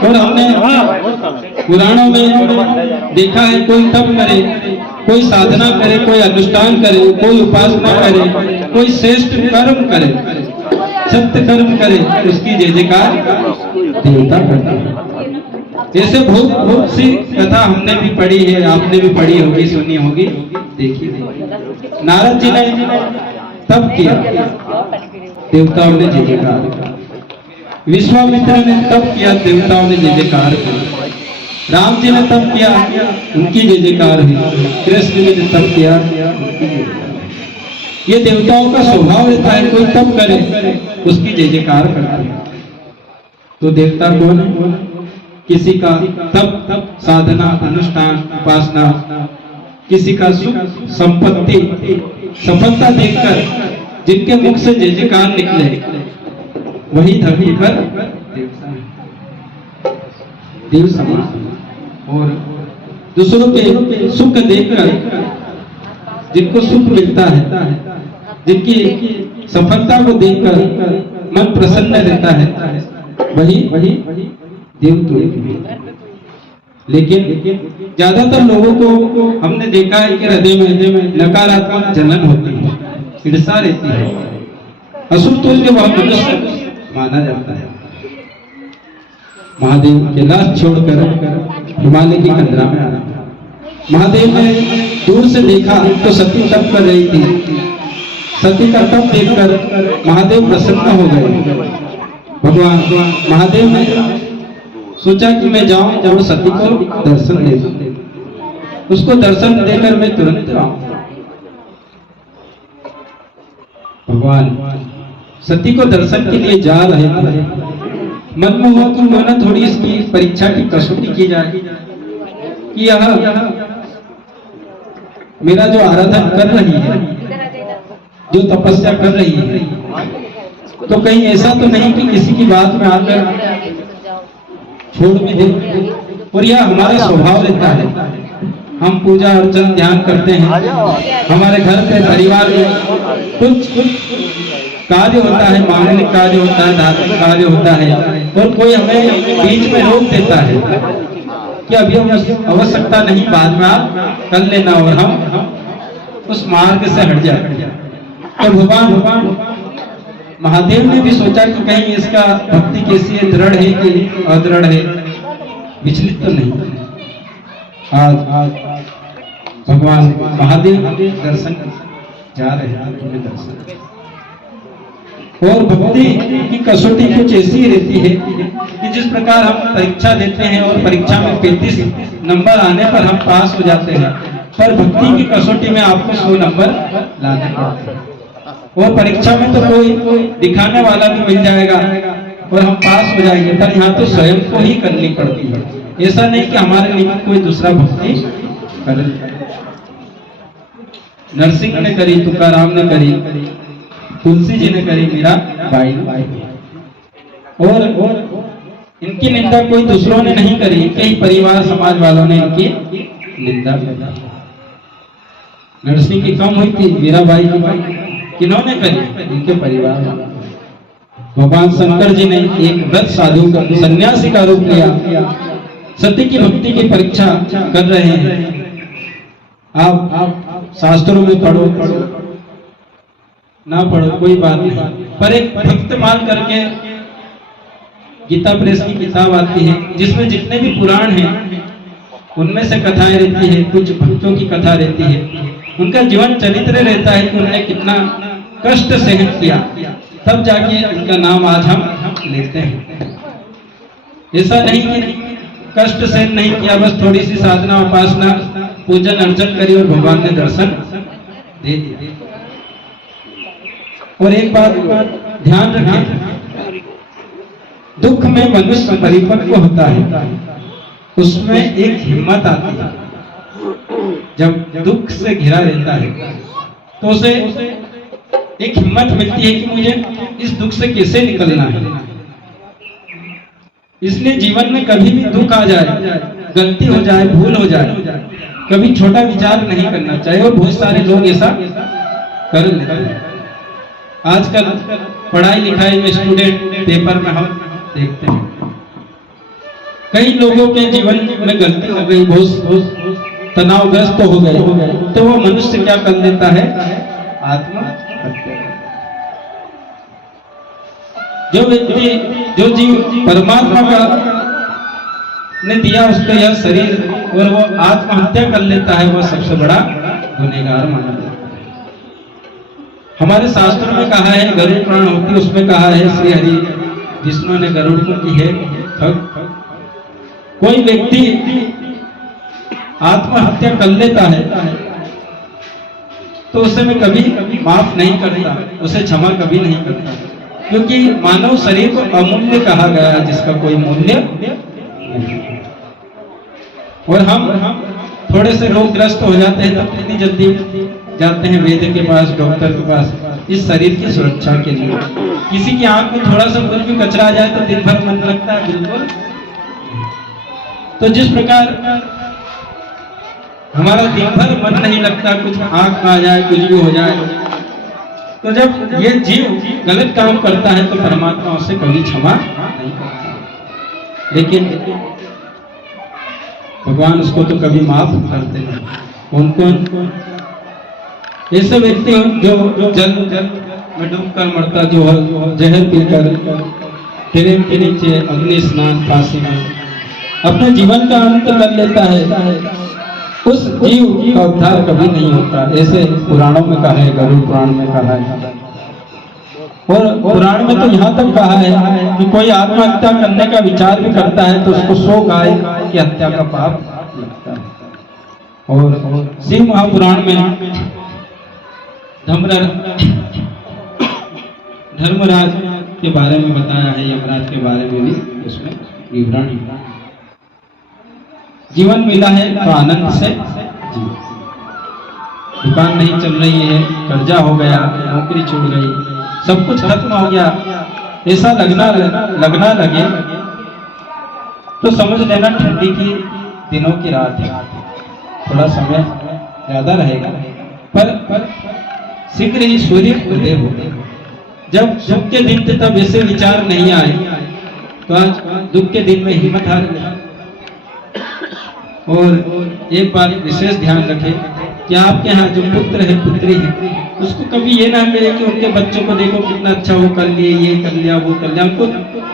और हमने पुराणों में देखा है, कोई तप करे, कोई साधना करे, कोई अनुष्ठान करे, कोई उपासना करे, कोई श्रेष्ठ कर्म करे, सत्य कर्म करे, उसकी जय जयकार देवता करता है। ऐसे बहुत बहुत सी कथा हमने भी पढ़ी है, आपने भी पढ़ी होगी, सुनी होगी, देखी होगी। नारद जी ने तप किया, देवताओं ने जय जयकार किया। विश्वामित्र ने तप किया, देवताओं ने जय जयकार किया। राम जी ने तप किया, उनकी जय जयकार हुई। कृष्ण जी ने तप किया, ये देवताओं का स्वभाव रहता है, कोई तप करे उसकी जय जयकार करते हैं। तो देवता कौन है? किसी का तप, साधना, अनुष्ठान, उपासना, किसी का सुख, संपत्ति, सफलता देखकर जिनके मुख से जय जयकार निकले, वही धरती पर देव समान। और दूसरों के सुख देखकर जिनको सुख मिलता है, जिनकी सफलता को देखकर मन प्रसन्न रहता है, वही देवतुल्य। लेकिन ज्यादातर लोगों को हमने देखा है कि हृदय में नकारात्मक जलन होती है, ईर्ष्या रहती है। असुर तुल्य वह मनुष्य माना जाता है। महादेव कैलाश छोड़कर हिमालय की कंदरा में आना। महादेव ने दूर से देखा तो सती तप कर रही थी। सती का तप देखकर महादेव प्रसन्न हो गए। भगवान महादेव ने सोचा कि मैं जाऊं और सती को दर्शन दे दूं। उसको दर्शन देकर मैं तुरंत आऊं। भगवान सती को दर्शन के लिए जा रहे थे। मन में हुआ कि क्यों ना थोड़ी इसकी परीक्षा की कसौटी की जाए कि यह मेरा जो आराधना कर रही है, जो तपस्या कर रही है, तो कहीं ऐसा तो नहीं कि किसी की बात में आकर छोड़ भी दे। और यह हमारा स्वभाव रहता है। हम पूजा अर्चन ध्यान करते हैं, हमारे घर पे परिवार में कुछ कार्य होता है, मांगलिक कार्य होता है, धार्मिक कार्य होता है, और कोई हमें बीच में रोक देता है कि अभी हमें आवश्यकता नहीं, बाद में आप कर लेना, और हम उस मार्ग से हट जाते हैं। तो भगवान महादेव ने भी सोचा कि कहीं इसका भक्ति कैसी है, दृढ़ है कि अदृढ़ है, विचलित तो नहीं। आज भगवान महादेव दर्शन जा रहे हैं, दर्शन। और भक्ति की कसौटी कुछ ऐसी रहती है कि जिस प्रकार हम परीक्षा देते हैं और परीक्षा में 35 नंबर आने पर हम पास हो जाते हैं, पर भक्ति की कसौटी में आपको 100 नंबर लाने पड़ते हैं। और परीक्षा में तो कोई दिखाने वाला भी मिल जाएगा और हम पास हो जाएंगे, पर यहाँ तो स्वयं को ही करनी पड़ती है। ऐसा नहीं कि हमारे लिए कोई दूसरा भक्ति करे। नरसिंह ने करी, तुकाराम ने करी, तुलसी जी ने करी, मीरा बाई ने। और इनकी निंदा कोई दूसरों ने नहीं करी, इनके ही परिवार समाज वालों ने इनकी निंदा करी। नरसिंह की कम हुई थी, मीराबाई की किन्होंने करी? इनके परिवार। भगवान शंकर जी ने एक व्रत साधु का सन्यासी का रूप लिया, सती की भक्ति की परीक्षा कर रहे हैं। आप शास्त्रों में पढ़ो ना पढ़ो कोई बात नहीं, पर एक भक्त मान करके गीता प्रेस की किताब आती है, जिसमें जितने भी पुराण हैं उनमें से कथाएं रहती है, कुछ भक्तों की कथा रहती है, उनका जीवन चरित्र रहता है कि उन्होंने कितना कष्ट सहन किया, तब जाके उनका नाम आज हम लेते हैं। ऐसा नहीं कि कष्ट सहन नहीं किया, बस थोड़ी सी साधना उपासना पूजन अर्चन करी और भगवान ने दर्शन दे दिया। और एक बात ध्यान रखें, दुख में मनुष्य परिपक्व होता है, उसमें एक हिम्मत आती है। जब दुख से घिरा रहता है तो उसे एक हिम्मत मिलती है कि मुझे इस दुख से कैसे निकलना है। इसलिए जीवन में कभी भी दुख आ जाए, गलती हो जाए, भूल हो जाए, कभी छोटा विचार नहीं करना चाहिए। और बहुत सारे लोग ऐसा कर लेते हैं। आजकल पढ़ाई लिखाई में स्टूडेंट पेपर में हम देखते हैं कई लोगों के जीवन में गलती हो गई, बहुत तनावग्रस्त हो गए, तो वो मनुष्य क्या कर लेता है? आत्महत्या। जो व्यक्ति, जो जीव परमात्मा का ने दिया उसको यह शरीर और वो आत्महत्या कर लेता है, वह सबसे बड़ा गुनहगार माना जाता है। हमारे शास्त्रों में कहा है, गरुड़ पुराण होती उसमें कहा है, श्री हरि विष्णु ने गरुड़ को की है ठग। कोई व्यक्ति आत्महत्या कर लेता है तो उसे मैं कभी माफ नहीं करता, उसे क्षमा कभी नहीं करता, क्योंकि मानव शरीर को अमूल्य कहा गया है, जिसका कोई मूल्य नहीं। और हम थोड़े से रोगग्रस्त हो जाते हैं तो कितनी जल्दी जाते हैं वैद्य के पास, डॉक्टर के पास, इस शरीर की सुरक्षा के लिए। किसी की आंख में थोड़ा सा कुछ भी कचरा आ जाए तो दिन भर मन लगता है? बिल्कुल। तो जिस प्रकार हमारा दिन भर मन नहीं लगता, कुछ आंख में आ जाए, कुछ भी हो जाए, तो जब ये जीव गलत काम करता है तो परमात्मा उसे कभी क्षमा नहीं करता, लेकिन भगवान उसको तो कभी माफ करते नहीं। कौन कौन ऐसे व्यक्ति जो जल में डूबकर मरता, जो जहर पीकर ट्रेन के नीचे अग्नि स्नान फांसी में अपने जीवन का अंत कर लेता है, उस जीव का उद्धार कभी नहीं होता। ऐसे पुराणों में कहा है, गरुड़ पुराण में कहा है, और पुराण में तो यहाँ तक कहा है कि कोई आत्महत्या करने का विचार भी करता है तो उसको 100 गाय की हत्या का पाप लगता है। और शिव महापुराण में धर्मराज के बारे में बताया है, यमराज के बारे में भी उसमें विवरण। जीवन मिला है तो आनंद से जी, दुकान नहीं चल रही है, कर्जा हो गया, नौकरी छूट गई, सब कुछ खत्म हो गया, ऐसा लगना लगे तो समझ लेना ठंडी की दिनों की रात है, थोड़ा समय ज्यादा रहेगा, पर शीघ्र ही सूर्य उदय होगा। जब सुख के दिन थे तब ऐसे विचार नहीं आए, तो आज दुख के दिन में हिम्मत हार गया। और एक बात विशेष ध्यान रखें कि आपके यहाँ जो पुत्र है, पुत्री है, उसको कभी ये ना कहे कि उनके बच्चों को देखो कितना अच्छा वो कर लिए, ये कर लिया, वो कर लिया, उनको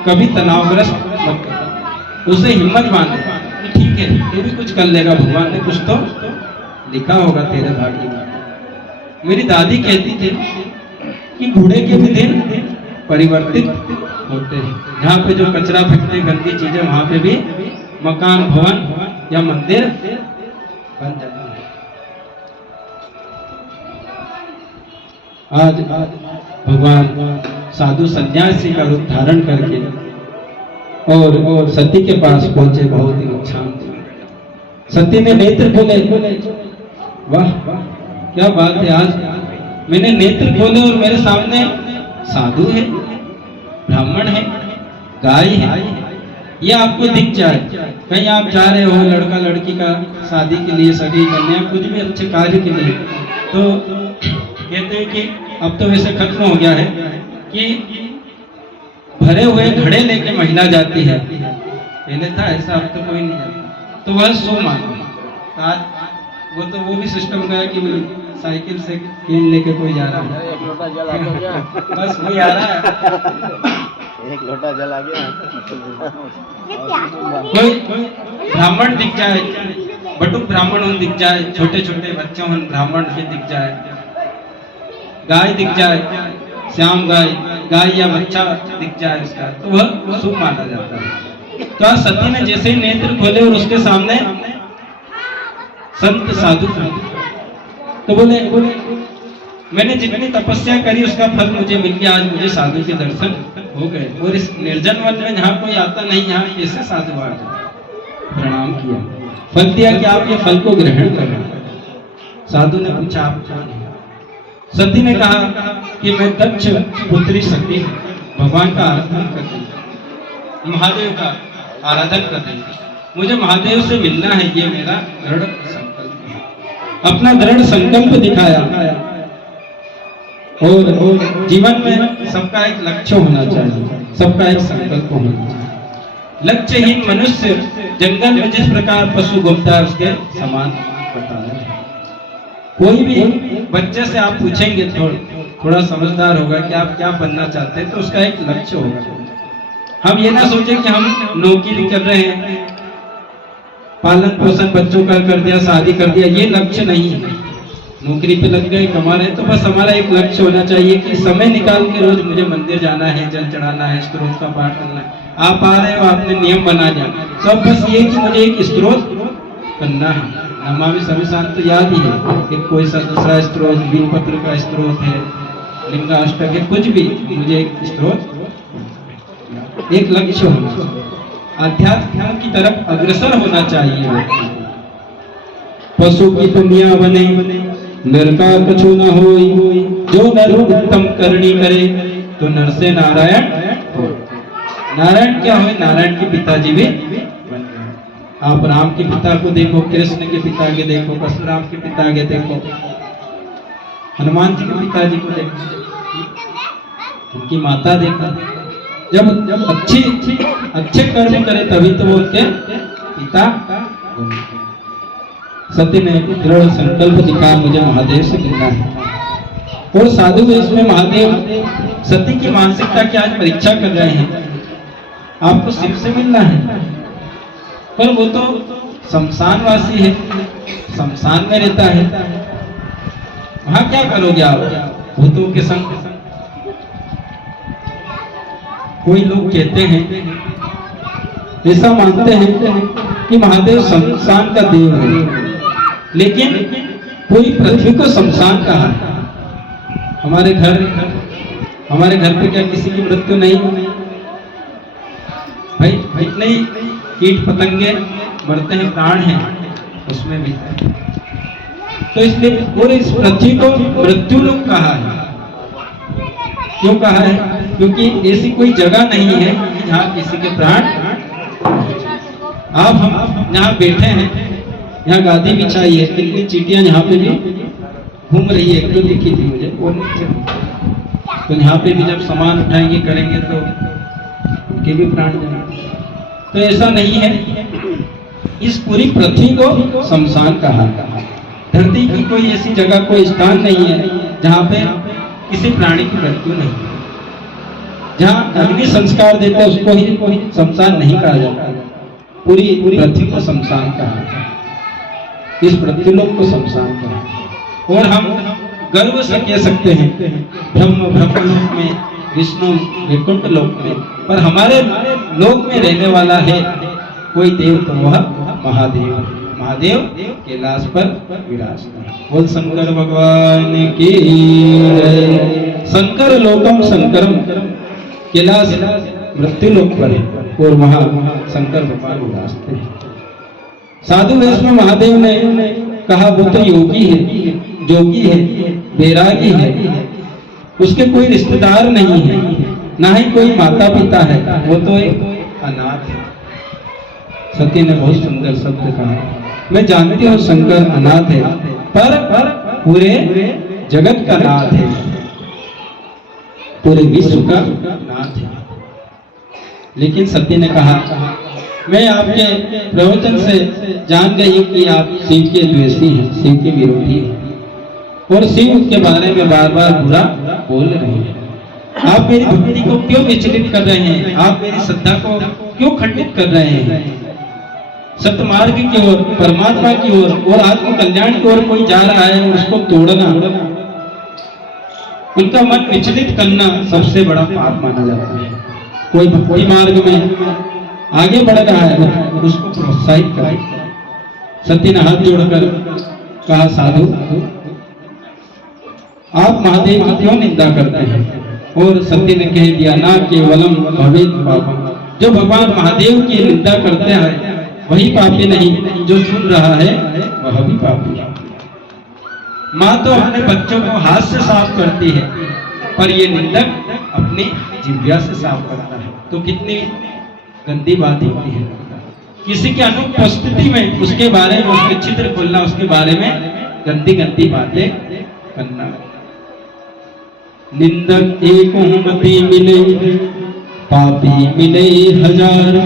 कभी तनावग्रस्त मत करो, उसे हिम्मत बांधे कि ठीक है तू भी कुछ कर लेगा, भगवान ने कुछ तो लिखा होगा तेरे भाग्य में। मेरी दादी कहती थी कि घोड़े के भी दिन परिवर्तित होते हैं, जहाँ पे जो कचरा फेंकते गंदी चीजें, वहां पे भी मकान, भवन या मंदिर बन जाता है। आज भगवान साधु सन्यासी का रूप धारण करके और सती के पास पहुंचे, बहुत ही शांत। सती ने नेत्र खोले, वाह क्या बात है, आज मैंने नेत्र खोले और मेरे सामने साधु है, ब्राह्मण है, गाय है, ये आपको दिख जाए। कहीं आप जा रहे हो लड़का लड़की का शादी के लिए, सगाई करने, कुछ भी अच्छे कार्य के लिए, तो कहते हैं कि अब तो वैसे खत्म हो गया है कि भरे हुए घड़े लेके महिला जाती है, पहले था ऐसा, अब तो कोई नहीं जाता, तो वह शुभ माना। आज वो भी सिस्टम का है कि साइकिल से केन लेके कोई जा रहा है, बस वही आ रहा है, एक लोटा जल आ गया। कोई ब्राह्मण दिख जाए, बटुक ब्राह्मण दिख जाए, छोटे छोटे बच्चों ब्राह्मण के दिख जाए, गाय दिख जाए, श्याम गाय या बच्चा दिख जाए उसका, तो वह शुभ माना जाता है। तो आज सती ने जैसे ही नेत्र खोले और उसके सामने संत साधु, तो बोले मैंने जितनी तपस्या करी उसका फल मुझे मिल गया, आज मुझे साधु के दर्शन हो गए, और इस निर्जन वन में जहाँ कोई आता नहीं, यहाँ कैसे साधु आ गए। प्रणाम किया, फल दिया कि आप ये फल को ग्रहण करें। साधु ने पूछा आप कौन है? सती ने कहा कि मैं दक्ष पुत्री सती भगवान का आराधन कर रही, महादेव का आराधन कर रही, मुझे महादेव से मिलना है, ये मेरा दृढ़ संकल्प है। अपना दृढ़ संकल्प दिखाया, और जीवन में सबका एक लक्ष्य होना चाहिए, सबका एक संकल्प होना चाहिए। लक्ष्यहीन मनुष्य जंगल में जिस प्रकार पशु घूमता है उसके समान बताया। कोई भी बच्चे से आप पूछेंगे थोड़ा समझदार होगा कि आप क्या बनना चाहते हैं, तो उसका एक लक्ष्य होगा। हम ये ना सोचें कि हम नौकरी कर रहे हैं, पालन पोषण बच्चों का कर दिया, शादी कर दिया, ये लक्ष्य नहीं है। नौकरी पे लग गए, कमा रहे, तो बस हमारा एक लक्ष्य होना चाहिए कि समय निकाल के रोज मुझे मंदिर जाना है, जल चढ़ाना है, स्त्रोत का पाठ करना है। आप आ रहे हो, आपने नियम बना लिया, तो अब बस ये कि मुझे एक स्त्रोत करना है। नमामि सविशांत तो याद ही है, एक कोई सा दूसरा स्त्रोत, बीलपत्र का स्त्रोत है, लिंगाष्टक है, कुछ भी, मुझे एक स्त्रोत, एक लक्ष्य होना चाहिए। आध्यात्म की तरफ अग्रसर होना चाहिए। पशु की दुनिया बने, नर का कछु न होई, जो नर उत्तम करनी करे, तो नर से नारायण हो। नारायण क्या हो? नारायण के पिताजी भी बन गए। आप राम के पिता को देखो, कृष्ण के पिता के देखो, परशुराम के पिता के देखो, हनुमान जी के पिताजी को देखो, उनकी माता देखो। जब अच्छे कर्म करे तभी तो वो उनके पिता। सत्य ने दृढ़ संकल्प दिखाया, मुझे महादेव से मिलना है। और साधु वेश में महादेव सत्य की मानसिकता की आज परीक्षा कर रहे हैं। आपको शिव से मिलना है, पर वो तो शमशानवासी है, शमशान में रहता है, वहां क्या करोगे आप भूतों के संग? कोई लोग कहते हैं, ऐसा मानते हैं कि महादेव शमशान का देव है, लेकिन कोई पृथ्वी को शमशान कहा। हमारे घर पे क्या किसी की मृत्यु नहीं हुई भाई? इतने कीट पतंगे मरते हैं, प्राण हैं उसमें भी, तो इसलिए और इस पृथ्वी को मृत्यु लोक कहा है। क्यों कहा है? क्योंकि ऐसी कोई जगह नहीं है जहाँ किसी के प्राण। आप हम यहाँ बैठे हैं, यहाँ गादी बिछाई है, कितनी चींटियां यहाँ पे भी घूम रही है, क्यों दिखी थी मुझे वो नीचे। तो यहाँ पे भी जब सामान उठाएंगे करेंगे तो उनके भी प्राण जाएंगे। तो ऐसा नहीं है, इस पूरी पृथ्वी को शमशान कहा। धरती की कोई ऐसी जगह, कोई स्थान नहीं है जहाँ पे किसी प्राणी की मृत्यु नहीं। जहाँ अग्नि संस्कार देते हैं उसको ही शमशान नहीं कहा जाता, पूरी पृथ्वी को शमशान कहा, इस पृथ्वी लोक को शमशान कहा। और हम गर्व से कह सकते हैं ब्रह्मलोक में, विष्णु वैकुंठ लोक में, पर हमारे लोक में रहने वाला है कोई देव, तो वह महादेव। महादेव कैलाश पर विराजता है। बोल शंकर भगवान की जय। शंकर लोकम शंकरम, कैलाश मृत्यु लोक पर है और वहां शंकर भगवान विराजते हैं। साधु वेश में महादेव ने कहा वो तो योगी है, जोगी है, बैरागी है, उसके कोई रिश्तेदार नहीं है, ना ही कोई माता पिता है, वो तो एक अनाथ है। सती ने बहुत सुंदर शब्द कहा। मैं जानती हूँ शंकर अनाथ है, पर पूरे जगत का नाथ है, पूरे विश्व का नाथ है। लेकिन सती ने कहा मैं आपके प्रवचन से जान गई कि आप शिव के द्वेषी हैं, शिव के विरोधी हैं और शिव के बारे में बार बार बुरा बोल रहे हैं। आप मेरी भक्ति को क्यों विचलित कर रहे हैं? आप मेरी श्रद्धा को क्यों खंडित कर रहे हैं? सत्यमार्ग की ओर, परमात्मा की ओर और आत्म कल्याण की ओर कोई जा रहा है, उसको तोड़ना, उनका मन विचलित करना सबसे बड़ा पाप माना जाता है। कोई भक्ति मार्ग में आगे बढ़ रहा है, उसको प्रोत्साहित करें। सती ने हाथ जोड़कर कहा साधु आप महादेव की क्यों निंदा करते हैं? और सती ने कह दिया ना केवलम भवेत पापम, जो भगवान महादेव की निंदा करते हैं वही पापी नहीं, जो सुन रहा है वह भी पापी। माँ तो अपने बच्चों को हाथ से साफ करती है, पर ये निंदक अपनी जिह्वा से साफ करता है। तो कितनी गंदी बात होती है। किसी की अनुपस्थिति में उसके बारे में, उसके चित्र खोलना, उसके बारे में गंदी गंदी बातें करना। निंदक एक मति मिले, पापी मिले हजार,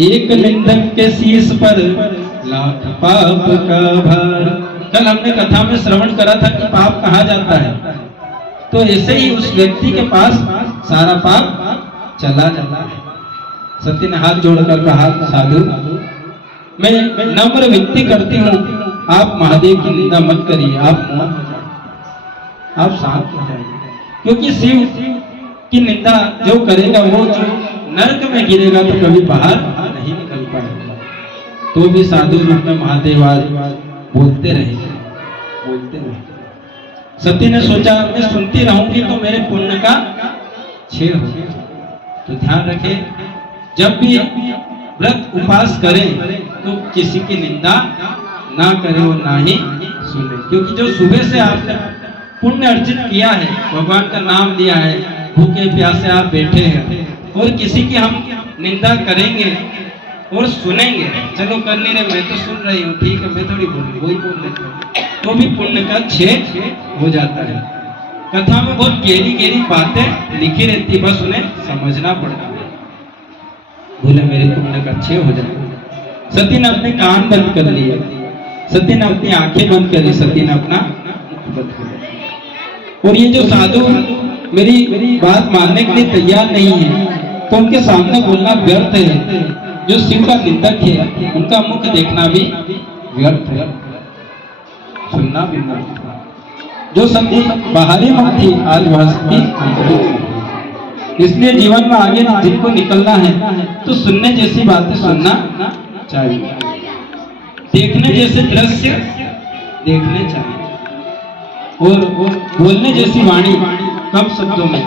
एक निंदक के शीश पर लाख पाप का भार। कल हमने कथा में श्रवण करा था कि पाप कहाँ जाता है, तो ऐसे ही उस व्यक्ति के पास सारा पाप चला जाता है। सत्य ने हाथ जोड़कर कहा, साधु मैं नम्र विनती करती हूँ, आप महादेव की निंदा मत करिए, आप मौन हो जाइए, आप शांत हो जाइए, क्योंकि शिव की निंदा जो करेगा वो जो नरक में गिरेगा तो कभी बाहर नहीं निकल पाएगा। तो भी साधु रूप में महादेव आज बोलते रहे। सती ने सोचा मैं सुनती रहूंगी तो मेरे पुण्य का क्षय होगा। तो ध्यान रखें, जब भी व्रत उपास करें तो किसी की निंदा ना करें और ना ही सुने, क्योंकि जो सुबह से आपने पुण्य अर्जित किया है, भगवान का नाम लिया है, भूखे प्यासे आप बैठे हैं और किसी की हम निंदा करेंगे और सुनेंगे, चलो कर नहीं रहे, मैं तो सुन रही हूँ, ठीक है, मैं थोड़ी वही बोल लेती हूँ, तो भी पुण्य का क्षय हो जाता है। कथा में बहुत गहरी गहरी बातें लिखी रहती, बस उन्हें समझना पड़ता है, बोले मेरे पुण्य का क्षय हो जाएगा। सती ने अपने कान बंद कर लिए, सती ने अपनी आंखें बंद कर ली, सती ने अपना मुख बंद कर लिया। और ये जो साधु मेरी बात मानने के लिए तैयार नहीं है, तो उनके सामने बोलना व्यर्थ है। जो शिव का निंदक है उनका मुख देखना भी व्यर्थ है, सुनना भी व्यर्थ है। जो सती बाहरी मुख थी आज वह इसलिए जीवन में आगे जिनको निकलना है तो सुनने जैसी बातें सुनना चाहिए, देखने जैसे दृश्य देखने चाहिए, और बोलने जैसी वाणी कम शब्दों में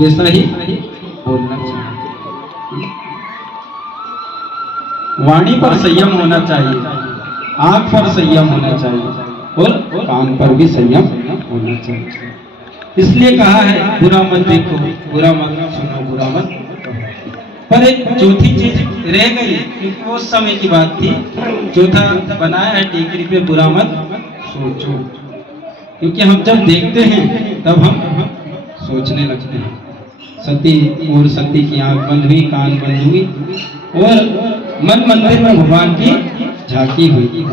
वैसा ही बोलना चाहिए। वाणी पर संयम होना चाहिए, आंख पर संयम होना चाहिए और कान पर भी संयम होना चाहिए। इसलिए कहा है बुरा मत देखो, बुरा मत सुनो, बुरा मत कहो। पर एक चौथी चीज रह गई, क्योंकि वो समय की बात थी। चौथा बनाया है टीकरी पे, बुरा मत सोचो, क्योंकि हम जब देखते हैं तब हम सोचने लगते हैं। सती और सती की आंख बंद हुई, कान बंद हुई और मन मंदिर में भगवान की झांकी हुई।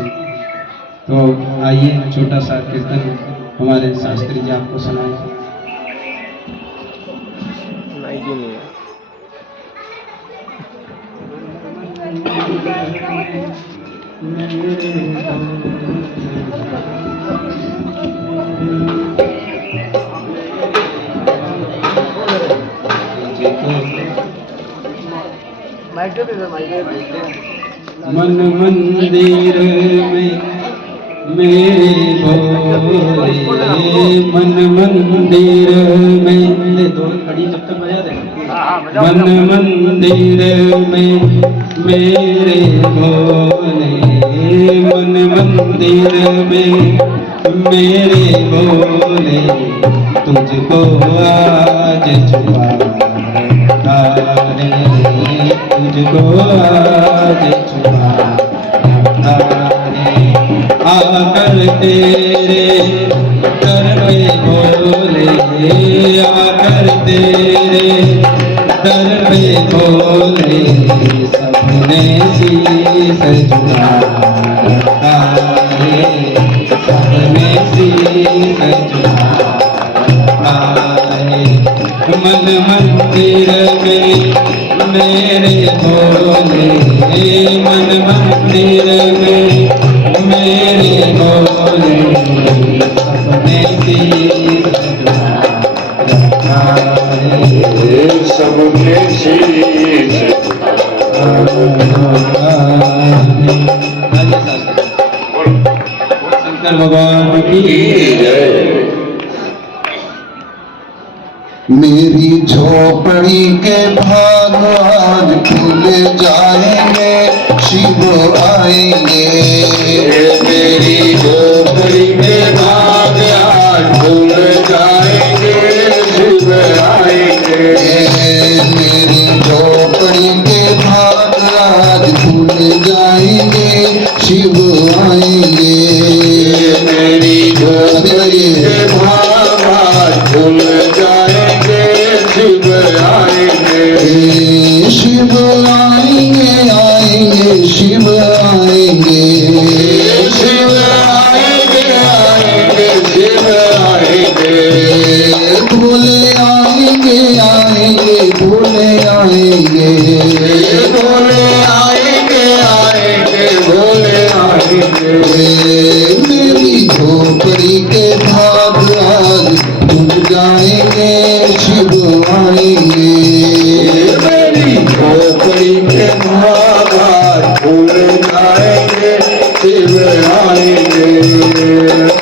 तो आइए छोटा सा कीर्तन हमारे शास्त्री जी आपको सुनाए। मन मंदिर में मेरे भोले, मन मंदिर में दो खड़ी जब तक बजा रहे। मन मंदिर में मेरे भोले, मन मंदिर में मेरे भोले, तुझको आज छुपा रखा है, तुझको आज छुपा रखा है। आकर तेरे दर पे भोले, आकर तेरे दर पे भोले, सबने शीश झुका रखा है, सबने शीश झुका रखा है। मन मंदिर में मेरे भोले, मन मंदिर में मेरे भोले, सबने शीश झुका है, सबने शीश शंकर भगवान की जय। मेरी झोपड़ी के भाग आज खुल जाएंगे, शिव आएंगे। मेरी झोपड़ी के भाग आज खुल जाएंगे, शिव आएंगे। मेरी झोपड़ी के भाग आज खुल जाएंगे, शिव आएंगे। मेरी झोपड़ी के भाग आज खुल जाएंगे, शिव आएंगे, शिव आएंगे। शिव आएंगे, शिव आएंगे, आएंगे शिव आएंगे, भोले आएंगे, आएंगे भोले आएंगे, भोले आएंगे, आएंगे भोले आएंगे। मेरी झोपड़ी के भाग आज टूट जाएंगे, शिव आएंगे, मेरी झोपड़ी के भाग आज टूट जाएंगे, शिव आएंगे।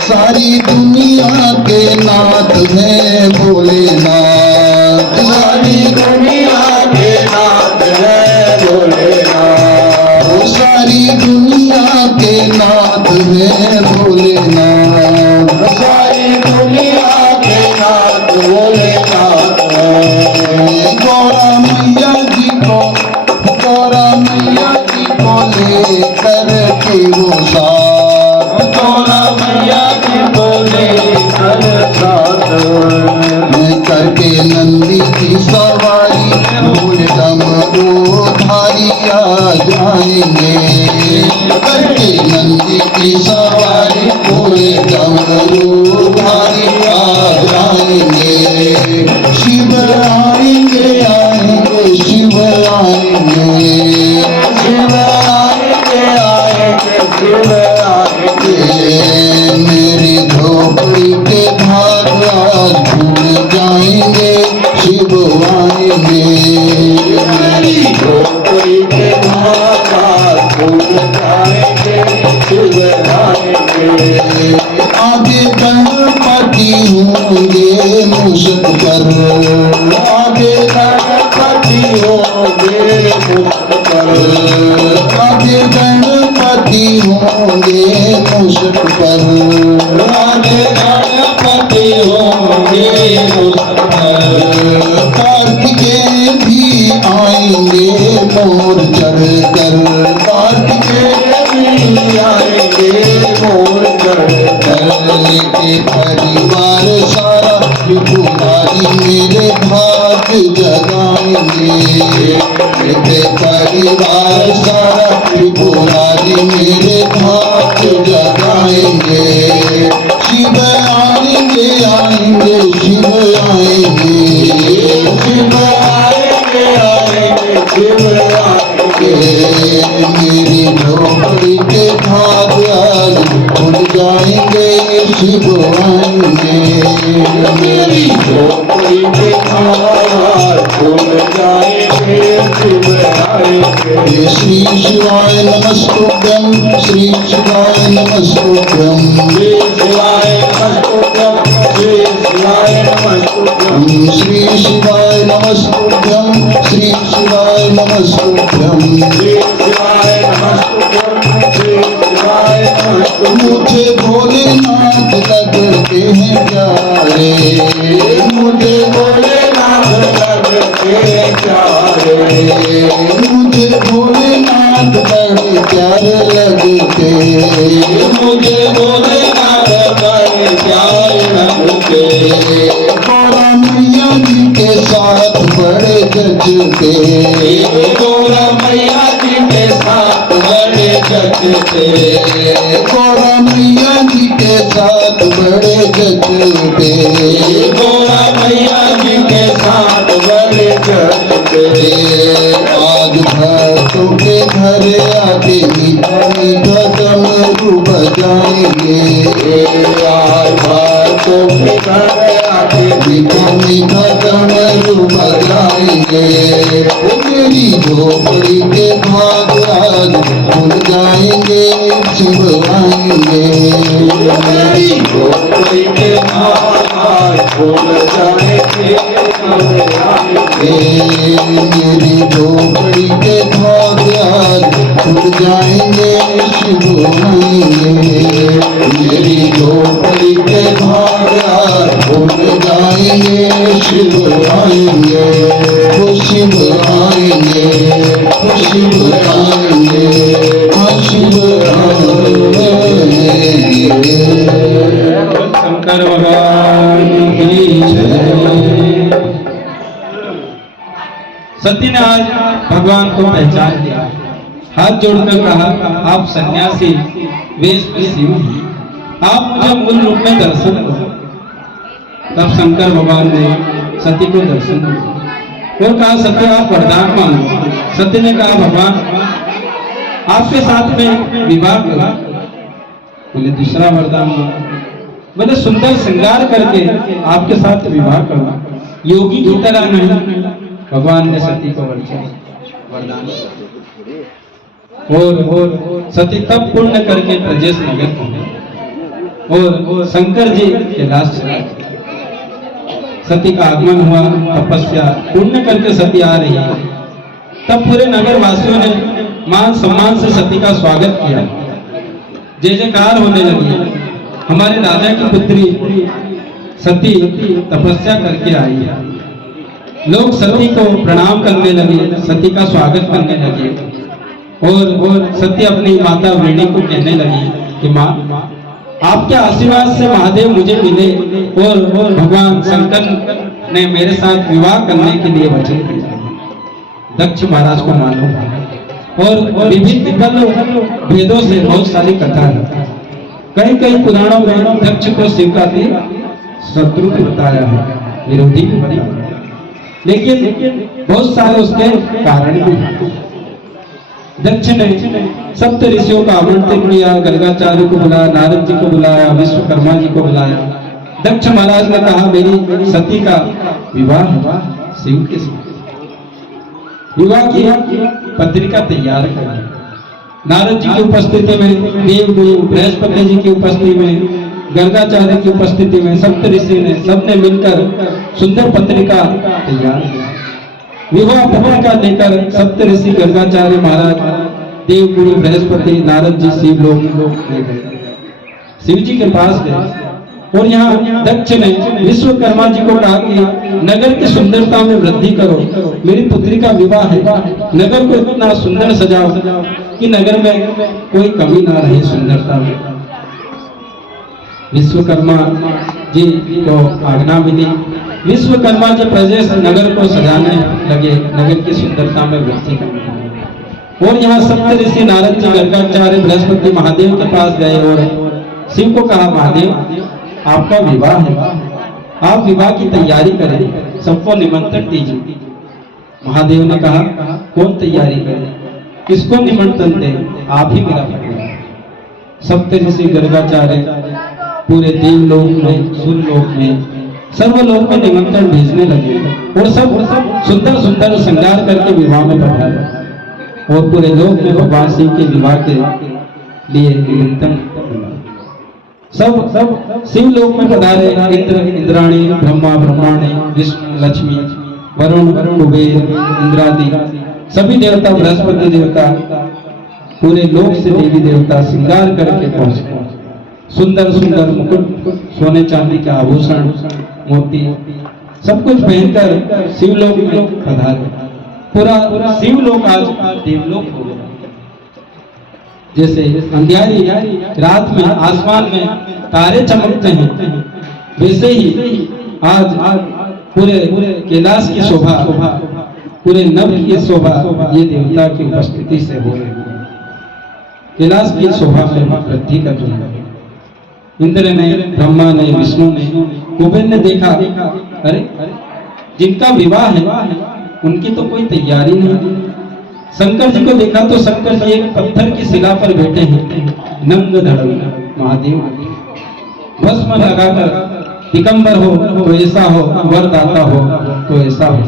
सारी दुनिया के नाथ हैं भोलेनाथ, सारी दुनिया के नाथ हैं भोलेनाथ, सारी दुनिया के नाथ हैं भोलेनाथ, सारी दुनिया के नाथ भोलेनाथ। गौरा मैया जी को, गौरा मैया जी को लेकर के वो साथ, गौरा मैया जी को लेकर साथ, करके नंदी की सवारी भोले डमरू धारी आ जाएंगे, करके नंदी की सवारी भोले डमरू धारी आ जाएंगे। शिव आएंगे, आएंगे शिव आएंगे, शिव आएंगे, आएंगे शिव आएंगे। मेरी झोपड़ी के भाग आज भूल जाएंगे, शिव आएंगे, मेरी झोपड़ी के भाग आज भूल जाएंगे, शिव आएंगे। आगे गणपति होंगे मुझ पर, आगे गणपति होंगे मुझ पर, आगे गणपति होंगे मुझ पर, आगे गणपति होंगे मुझ पर। कार्तिकेय भी आएंगे मोर चढ़ कर, कार्तिकेय भी आएंगे मोर चढ़ कर, लेके परिवार सारा त्रिपुरारी मेरे भाग्य जगाएंगे, लेके परिवार सारा त्रिपुरारी मेरे भाग्य जगाएंगे। शिव आएंगे, आएंगे शिव आएंगे, शिव आएंगे, आएंगे शिव आएंगे। मेरी झोपड़ी के भाग आज खुल जाएंगे, शिव आएंगे, मेरी झोपड़ी के भाग खुल जाएंगे, शिव आएंगे। श्री शिवाय नमस्तुभ्यं, श्री शिवाय नमस्तुभ्यं, श्री शिवाय नमस्तुभ्यं, श्री शिवाय नमस्तुभ्यं, श्री शिवाय नमस्तुभ्यं, श्री शिवाय नमस्तुभ्यं, श्री शिवाय नमस्तुभ्यं, श्री शिवाय नमस्तुभ्यं। मुझे भोलेनाथ लगते हैं प्यारे, मुझे भोलेनाथ लगते हैं प्यारे, मुझे भोलेनाथ बड़े प्यारे लगते, मुझे भोलेनाथ बड़े प्यारे लगते। गौरा मैया जी के साथ बड़े जचते, गौरा मैया जी के साथ बड़े जचते, गौरा मैया जी के साथ बड़े जचते, गौरा मैया जी के साथ बड़े जचते। आज भक्तों के घर आके मीठा मीठा डमरू बजाएंगे, आज भक्तों के घर आके मीठा मीठा डमरू बजाएंगे। मेरी झोपड़ी के भाग आज खुल जाएंगे, शिव आएंगे, मेरी झोपड़ी के भाग आज खुल जाएंगे, मेरी झोपड़ी के भाग आज खुल जाएंगे, शिव आएंगे, मेरी झोपड़ी के भाग आज खुल जाएंगे, शिव आएंगे, वो शिव आएंगे, वो शिव आएंगे, वो शिव आएंगे। शंकर भगवान की जय। सती ने आज भगवान को पहचान लिया। हाथ जोड़कर कहा, आप सन्यासी वेश में शिव हैं, आप मुझे मूल रूप में दर्शन दो। तब शंकर भगवान ने सती को दर्शन दिया और कहा, सती आप वरदान मांगो। सती ने कहा, भगवान आपके साथ में विवाह करा। बोले दूसरा वरदान मांगो। बोले सुंदर श्रृंगार करके आपके साथ विवाह करो, योगी की तरह नहीं। भगवान ने सती को वरदान और सती तब पूर्ण करके ब्रजेश नगर पहुंचे और शंकर जी कैलाश चले। सती का आगमन हुआ, तपस्या पूर्ण करके सती आ रही है। तब पूरे नगर वासियों ने मान सम्मान से सती का स्वागत किया, जय जयकार होने लगी। हमारे राजा की पुत्री सती तपस्या करके आई है। लोग सती को प्रणाम करने लगे, सती का स्वागत करने लगे और सती अपनी माता वेणी को कहने लगी कि माँ, आपके आशीर्वाद से महादेव मुझे मिले और भगवान शंकर ने मेरे साथ विवाह करने के लिए वचन दिया। दक्ष महाराज को मालूम और विभिन्न भेदों से बहुत सारी कथा है। कई पुराणों में दक्ष को शिव का शत्रु बताया है, विरोधी भी बना, लेकिन बहुत सारे उसके कारण भी हैं। दक्ष ने सप्त ऋषियों का आमंत्रण किया, गर्गाचार्य को बुलाया, नारद जी को बुलाया, विश्वकर्मा जी को बुलाया। दक्ष महाराज ने कहा, मेरी सती का विवाह शिव के साथ। विवाह की पत्रिका तैयार करें। नारद जी की उपस्थिति में, देवगुरु बृहस्पति जी की उपस्थिति में, गर्गाचार्य की उपस्थिति में सप्त ऋषि ने सबने मिलकर सुंदर पत्रिका तैयार की। विवाह पत्रिका लेकर सप्त ऋषि, गर्गाचार्य महाराज, देवगुरु बृहस्पति, नारद जी शिव लोग गए, शिव जी के पास गए। और यहाँ दक्ष ने विश्वकर्मा जी को कहा कि नगर की सुंदरता में वृद्धि करो, मेरी पुत्री का विवाह है, नगर को इतना सुंदर सजाओ कि नगर में कोई कमी ना रहे सुंदरता में। विश्वकर्मा जी को आज्ञा मिली। विश्वकर्मा जी प्रजेश नगर को सजाने लगे, नगर की सुंदरता में वृद्धि करने। और यहाँ सप्त ऋषि नारद जी, गर्गाचार्य, बृहस्पति महादेव के पास गए और शिव को कहा, महादेव आपका विवाह है, आप विवाह की तैयारी करें, सबको निमंत्रण दीजिए। महादेव ने कहा, कौन तैयारी करे, किसको निमंत्रण दे, आप ही मेरा पति। सप्त ऋषि गर्गाचार्य पूरे देवलोक में, सुरलोक में, सर्वलोक में निमंत्रण भेजने लगे और सब सुंदर सुंदर श्रृंगार करके विवाह में पधारे और पूरे लोक में भगवान शिव के विवाह के लिए निमंत्रण। सब शिव लोक में पधारे। इंद्र, इंद्राणी, ब्रह्मा, ब्रह्माणी, विष्णु, लक्ष्मी, वरुण, कुबेर, इंद्रादि सभी देवता, बृहस्पति देवता, पूरे लोक से देवी देवता श्रृंगार करके पहुंचे। सुंदर सुंदर मुकुट, सोने चांदी के आभूषण, मोती सब कुछ पहनकर शिवलोक में पधारे। पूरा शिवलोक आज देवलोक हो गया। जैसे अंधियारी रात में आसमान में तारे चमकते हैं, वैसे ही आज पूरे कैलाश की शोभा, पूरे नभ की शोभा ये देवता की उपस्थिति से हो रही है। कैलाश की शोभा में वृद्धि कर रही है। इंद्र ने, ब्रह्मा ने, विष्णु ने, कुबेर ने देखा, अरे जिनका विवाह है उनकी तो कोई तैयारी नहीं। शंकर जी को देखा तो शंकर जी एक पत्थर की शिला पर बैठे हैं, नंग धड़ महादेव, भस्म लगाकर, दिगंबर हो तो ऐसा हो, वरदाता हो तो ऐसा हो।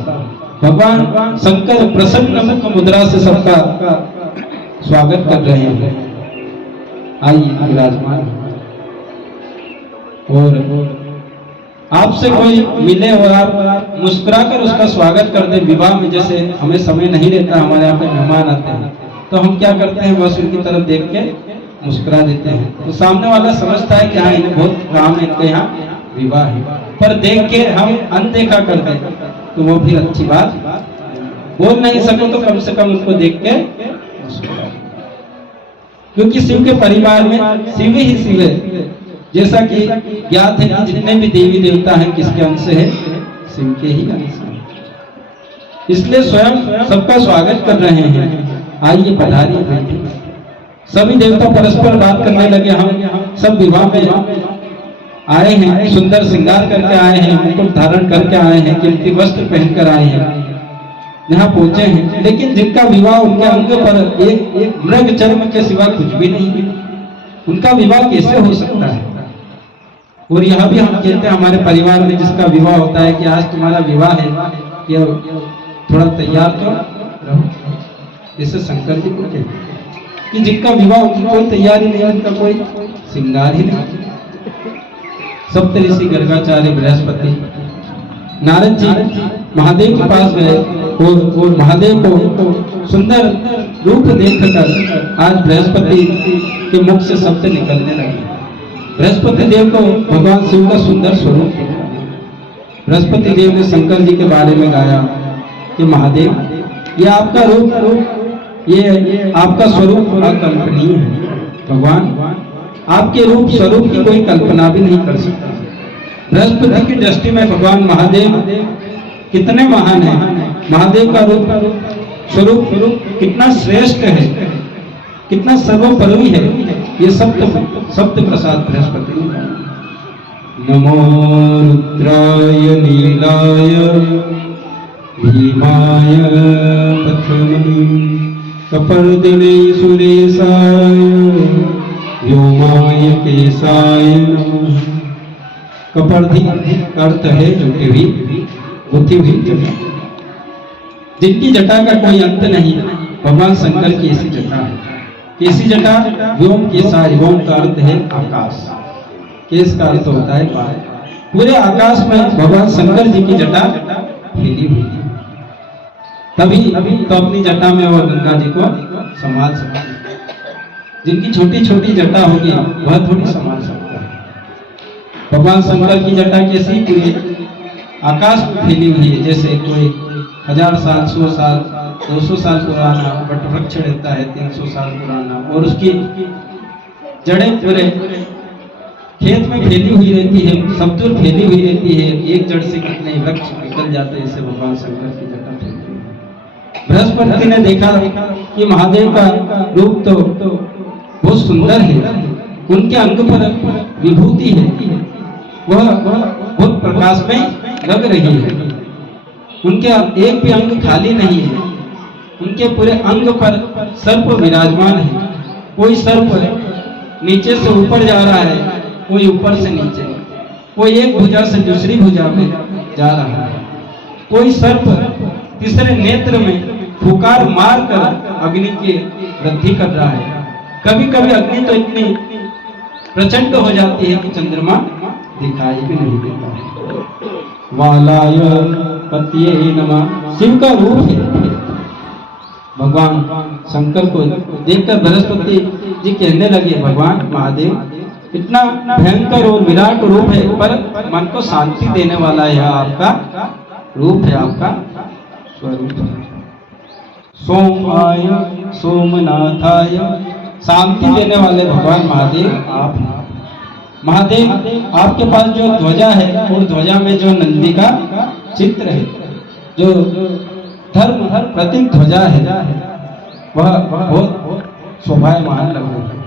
भगवान शंकर प्रसन्न मुख मुद्रा से सबका स्वागत कर रहे हैं। आइए विराजमान। और आपसे कोई मिले और आप मुस्कुराकर उसका स्वागत कर दे। विवाह में जैसे हमें समय नहीं रहता, हमारे यहाँ पे मेहमान आते हैं तो हम क्या करते हैं, बस उनकी तरफ देख के मुस्कुरा देते हैं, तो सामने वाला समझता है कि हाँ इन्हें बहुत काम है, इनके यहाँ विवाह है। पर देख के हम अनदेखा कर दें तो वो फिर अच्छी बात बोल नहीं सको तो कम से कम उसको देख के मुस्कुरा, क्योंकि शिव के परिवार में शिव ही शिव है। जैसा कि ज्ञात है कि जितने भी देवी देवता हैं किसके अंश है, शिव के ही अंश है। इसलिए स्वयं सबका स्वागत कर रहे हैं। आइए पधारिए बैठिए। सभी देवता परस्पर बात करने लगे। हम सब विवाह में आए हैं, सुंदर श्रृंगार करके आए हैं, मुकुट धारण करके आए हैं, कीमती वस्त्र पहनकर आए हैं, यहाँ पहुंचे हैं, लेकिन जिनका विवाह उनके अंग पर एक मृग चर्म के सिवा कुछ भी नहीं है, उनका विवाह कैसे हो सकता है? और यह भी हम कहते हैं हमारे परिवार में जिसका विवाह होता है कि आज तुम्हारा विवाह है, कि थोड़ा तैयार तो रहो। जैसे शंकर जी को कहते हैं कि जिनका विवाह उनकी कोई तैयारी नहीं, उनका कोई श्रृंगार ही नहीं। सप्तऋषि गर्गाचार्य बृहस्पति नारद जी महादेव के पास गए और महादेव को सुंदर रूप देखकर आज बृहस्पति के मुख से शब्द निकलने लगे। बृहस्पति देव को भगवान शिव का सुंदर स्वरूप दिखा। बृहस्पति देव ने शंकर जी के बारे में गाया कि महादेव, ये आपका रूप, ये आपका स्वरूप अकल्पनीय है। भगवान, आपके रूप स्वरूप की कोई कल्पना भी नहीं कर सकता। बृहस्पति की दृष्टि में भगवान महादेव कितने महान है, महादेव का रूप स्वरूप कितना श्रेष्ठ है, कितना सर्वोपरि है, ये सप्त प्रसाद बृहस्पति ने। नमो रुद्राय नीलाय भीमाय पथमनि कपर्दिने सुरेशाय व्योमाय केशाय नमः। कपर्दी अर्थ है झुकी हुई, बुद्धि हुई जटा, जिनकी जटा का कोई अंत नहीं, भगवान शंकर की ऐसी जटा है। कैसी जटा? व्योम केशाय, व्योम का अर्थ है आकाश, केश का अर्थ होता है बाल। पूरे आकाश में भगवान शंकर जी की जटा फैली हुई है, तभी तो अपनी जटा में वह गंगा जी को संभाल सकते। जिनकी छोटी छोटी जटा होगी वह थोड़ी संभाल सकता है। भगवान शंकर की जटा कैसी? पूरी आकाश में फैली हुई है, जैसे कोई 1000 साल, 100 साल, 200 साल पुराना वट वृक्ष रहता है, 300 साल पुराना, और उसकी जड़ें पूरे खेत में फैली हुई रहती है, सब दूर फैली हुई रहती है। एक जड़ से कितने वृक्ष निकल जाते हैं, इससे भगवान शंकर की जटा फैली हुई है। बृहस्पति ने देखा कि महादेव का रूप तो बहुत सुंदर है, उनके अंग पर विभूति है, वह बहुत प्रकाश में लग रही है, उनके एक भी अंग खाली नहीं है, उनके पूरे अंग पर सर्प विराजमान है। कोई सर्प नीचे से ऊपर जा रहा है, कोई ऊपर से नीचे, कोई एक भुजा से दूसरी भुजा में जा रहा है, कोई सर्प तीसरे नेत्र में फुकार मारकर अग्नि की वृद्धि कर रहा है। कभी कभी अग्नि तो इतनी प्रचंड हो जाती है कि चंद्रमा दिखाई भी नहीं देता। वालाय पतिये नमः, शिव का रूप है। भगवान शंकर को देखकर बृहस्पति जी कहने लगे, भगवान महादेव इतना भयंकर और विराट रूप है, पर मन को शांति देने वाला यह आपका रूप है, आपका स्वरूप है। सोमाय सोमनाथाय, शांति देने वाले भगवान महादेव आप हैं। महादेव, आपके पास जो ध्वजा है और ध्वजा में जो नंदी का चित्र है, जो धर्म प्रतीक ध्वजा है, वह बहुत शोभायमान लग रहा है।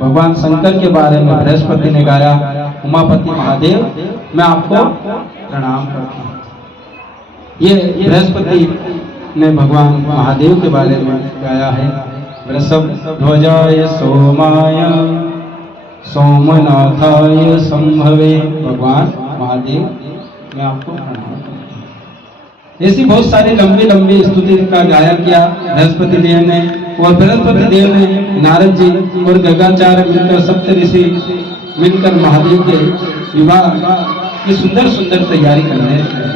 भगवान शंकर के बारे में बृहस्पति ने गाया, उमापति महादेव मैं आपको प्रणाम करता हूँ। ये बृहस्पति ने भगवान महादेव के बारे में गाया है। वृषभ ध्वजाय सोमाय सोमनाथाय संभवे, भगवान महादेव मैं आपको प्रणाम करता हूँ। ऐसी बहुत सारी लंबी लंबी स्तुति का गायन किया बृहस्पति देव ने, और बृहस्पति देव ने नारद जी और गर्गाचार्य मिलकर, सप्त ऋषि मिलकर महादेव के विवाह की सुंदर सुंदर तैयारी करने लगे।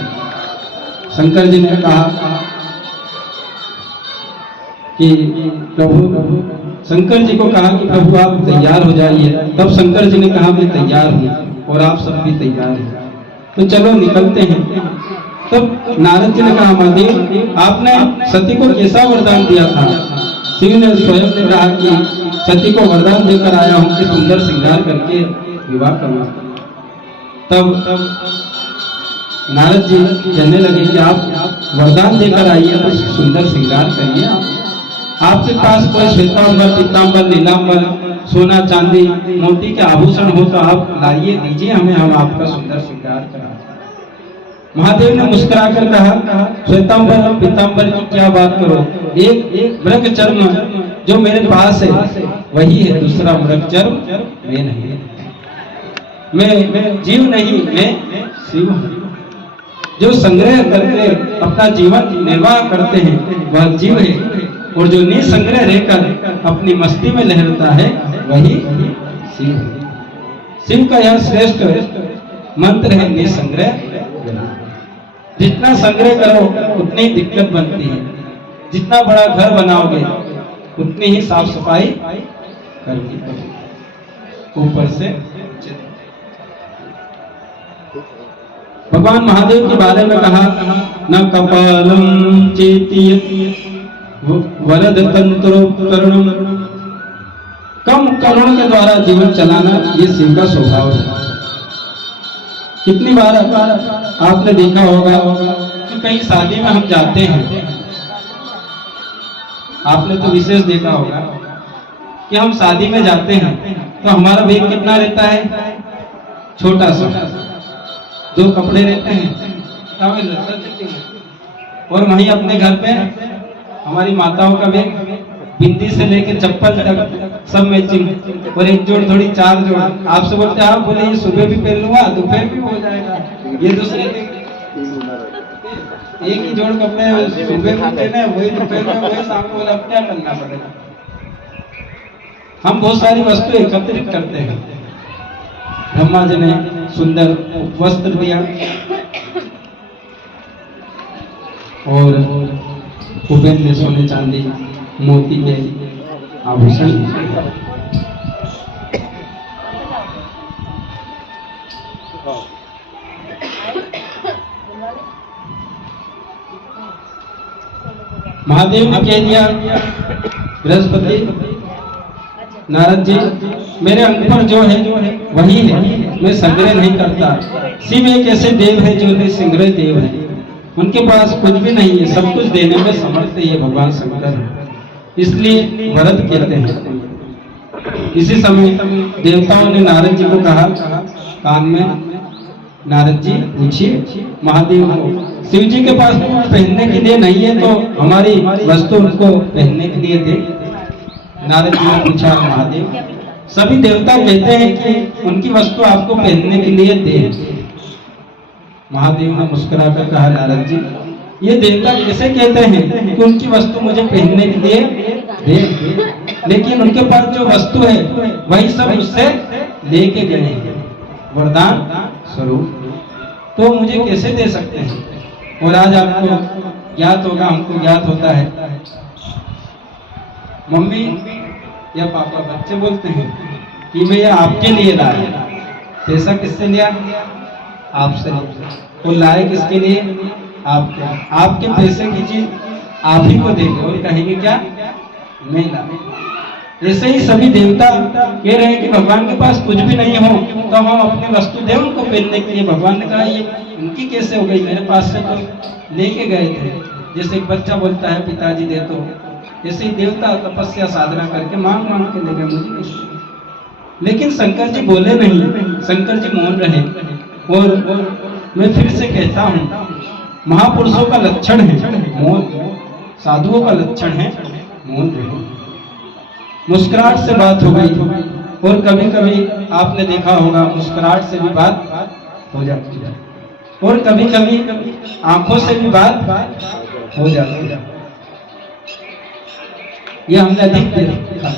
शंकर जी ने कहा कि प्रभु, शंकर जी को कहा कि प्रभु आप तैयार हो जाइए। तब शंकर जी ने कहा मैं तैयार हूँ और आप सब भी तैयार हैं, तो चलो निकलते हैं। तब नारद जी ने कहा, महादेव आपने सती को कैसा वरदान दिया था? शिव ने स्वयं ने कहा कि सती को वरदान देकर आया हूँ कि सुंदर श्रृंगार करके विवाह करना। तब नारद जी कहने लगे कि आप वरदान देकर आइए तो सुंदर श्रृंगार करिए आप। आपके पास कोई श्वेतांबर, पीतांबर, नीलांबर, सोना चांदी, मोती के आभूषण हो तो आप लाइए, दीजिए हमें, हम आपका सुंदर श्रृंगार करा। महादेव ने मुस्कुराकर कहा, श्वेतांबर और पीतांबर की क्या बात करो, एक मृग चर्म जो मेरे पास है वही है, दूसरा मृग चर्म मैं नहीं। मैं जीव नहीं, मैं शिव हूँ। जो संग्रह करके अपना जीवन निर्वाह करते हैं वह जीव है, और जो निसंग्रह रहकर अपनी मस्ती में लहरता है वही शिव है। शिव का यह श्रेष्ठ मंत्र है, निसंग्रह। जितना संग्रह करो उतनी दिक्कत बनती है, जितना बड़ा घर बनाओगे उतनी ही साफ सफाई करनी पड़ेगी ऊपर से। भगवान महादेव के बारे में कहा, न कपालम चेतियति वरद तंत्रोपकरणम, कम करुण के द्वारा जीवन चलाना ये शिव का स्वभाव है। कितनी बार आपने देखा होगा कि कहीं शादी में हम जाते हैं, आपने तो विशेष देखा होगा कि हम शादी में जाते हैं तो हमारा वेग कितना रहता है, छोटा सा, 2 कपड़े रहते हैं, और वहीं अपने घर पे हमारी माताओं का वेग बिंदी से लेके चप्पल तक सब मैचिंग, और एक जोड़ थोड़ी 4 जोड़। आपसे बोलते हैं, आप बोले ये सुबह भी पहन लूंगा, दोपहर भी हो जाएगा, ये दूसरे एक ही जोड़ कपड़े सुबह में पहने, वही दोपहर में, वही शाम को, बोला क्या करना पड़ेगा। हम बहुत सारी वस्तु एकत्रित करते हैं। ब्रह्मा जी ने सुंदर वस्त्र दिया और कुबेर ने सोने चांदी मोती के आभूषण। महादेव ने कह दिया, बृहस्पति नारद जी मेरे अंग पर जो है वही है, मैं संग्रह नहीं करता। शिव एक ऐसे देव है जो निसंग्रह देव है, उनके पास कुछ भी नहीं है, सब कुछ देने में समर्थ है, ये भगवान शंकर है, इसलिए वरद कहते हैं। इसी समय देवताओं ने नारद जी को कहा कान में, नारद जी पूछिए महादेव को, शिव जी के पास कुछ पहनने के लिए नहीं है तो हमारी वस्तु उनको पहनने के लिए दे। नारद जी ने पूछा, महादेव सभी देवता कहते हैं कि उनकी वस्तु आपको पहनने के लिए दे। महादेव ने मुस्कुराकर कहा, नारद जी ये देवता कैसे कहते हैं कि उनकी वस्तु मुझे पहनने के लिए दे, लेकिन उनके पास जो वस्तु है वही सब उससे लेके गए हैं वरदान स्वरूप, तो मुझे कैसे दे सकते हैं। और आज आपको ज्ञात होगा, हमको ज्ञात होता है, मम्मी या पापा बच्चे बोलते हैं कि मैं ये आपके लिए लाया। पैसा किससे लिया? आपसे। वो लाए किसके लिए? आपके। आपके पैसे की चीज आप ही को देंगे और कहेंगे क्या? मैं लाया। ऐसे ही सभी देवता कह रहे हैं कि भगवान के पास कुछ भी नहीं हो तो हम अपनी वस्तु दें उनको पहनने के लिए। भगवान ने कहा ये उनकी कैसे हो गई, मेरे पास से तो लेके गए थे। जैसे एक बच्चा बोलता है पिताजी दे दो, ऐसे ही देवता तपस्या साधना करके मांग मांग के ले गए मुझे। लेकिन शंकर जी बोले नहीं, शंकर जी मौन रहे। और मैं फिर से कहता हूँ, महापुरुषों का लक्षण है मौन, साधुओं का लक्षण है मौन रहे। मुस्कुराहट से बात हो गई, और कभी कभी आपने देखा होगा मुस्कुराहट से भी बात हो जाती है, और कभी कभी आंखों से भी बात हो जाती है। ये हमने अधिक देखा।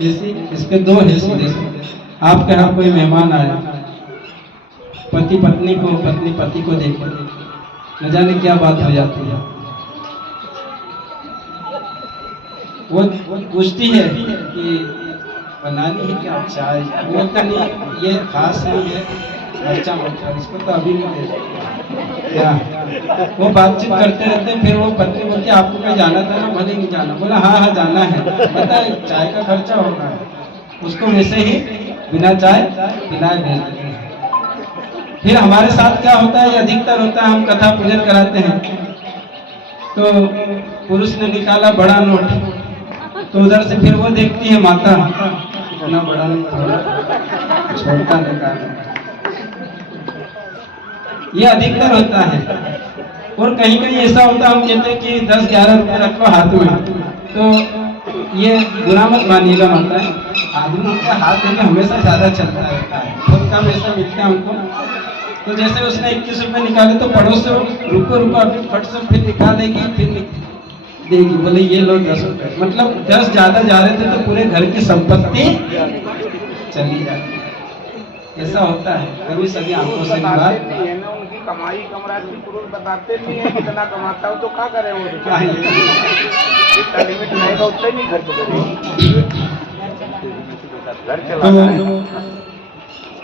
जैसे इसके 2 है सीधे। आपके यहाँ कोई मेहमान आया, पति पत्नी को, पत्नी पति को देखे, न जाने क्या बात हो जाती है। वो पूछती है कि बनानी है क्या चाय, वो नहीं, ये खास नहीं है, बच्चा इसको तो अभी नहीं दे क्या। वो बातचीत करते रहते हैं, फिर वो पत्नी बोलती है आपको कहीं जाना था ना? भले नहीं जाना। बोला हाँ जाना है। पता है चाय का खर्चा होगा, उसको वैसे ही बिना चाय पिलाए भेज देते हैं। फिर हमारे साथ क्या होता है, अधिकतर होता है, हम कथा पूजन कराते हैं तो पुरुष ने निकाला बड़ा नोट तो उधर से फिर वो देखती है माता, इतना बड़ा नहीं, थोड़ा छोटा निकाल। ये अधिकतर होता है। और कहीं कहीं ऐसा होता है, हम कहते हैं कि 10-11 रुपए रख लो हाथ में, तो ये बुरा मत मानिएगा माता है, आदमियों के हाथ में हमेशा ज्यादा चलता रहता है, बहुत कम ऐसा मिलता है हमको। तो जैसे उसने 21 रुपए निकाले तो पड़ोस से रुको रुको अभी फट से फिर निकालेगी, फिर देगी, बोले ये लो 10 रुपए, मतलब 10 ज्यादा जा रहे थे तो पूरे घर की संपत्ति चली जाती। ऐसा होता है, कभी सभी आंखों से निकाल। उनकी कमाई कमराती पुरुष बताते नहीं है कितना कमाता हो, तो क्या करे वो, जितना लिमिट रहेगा उतना ही नहीं खर्च करेगी।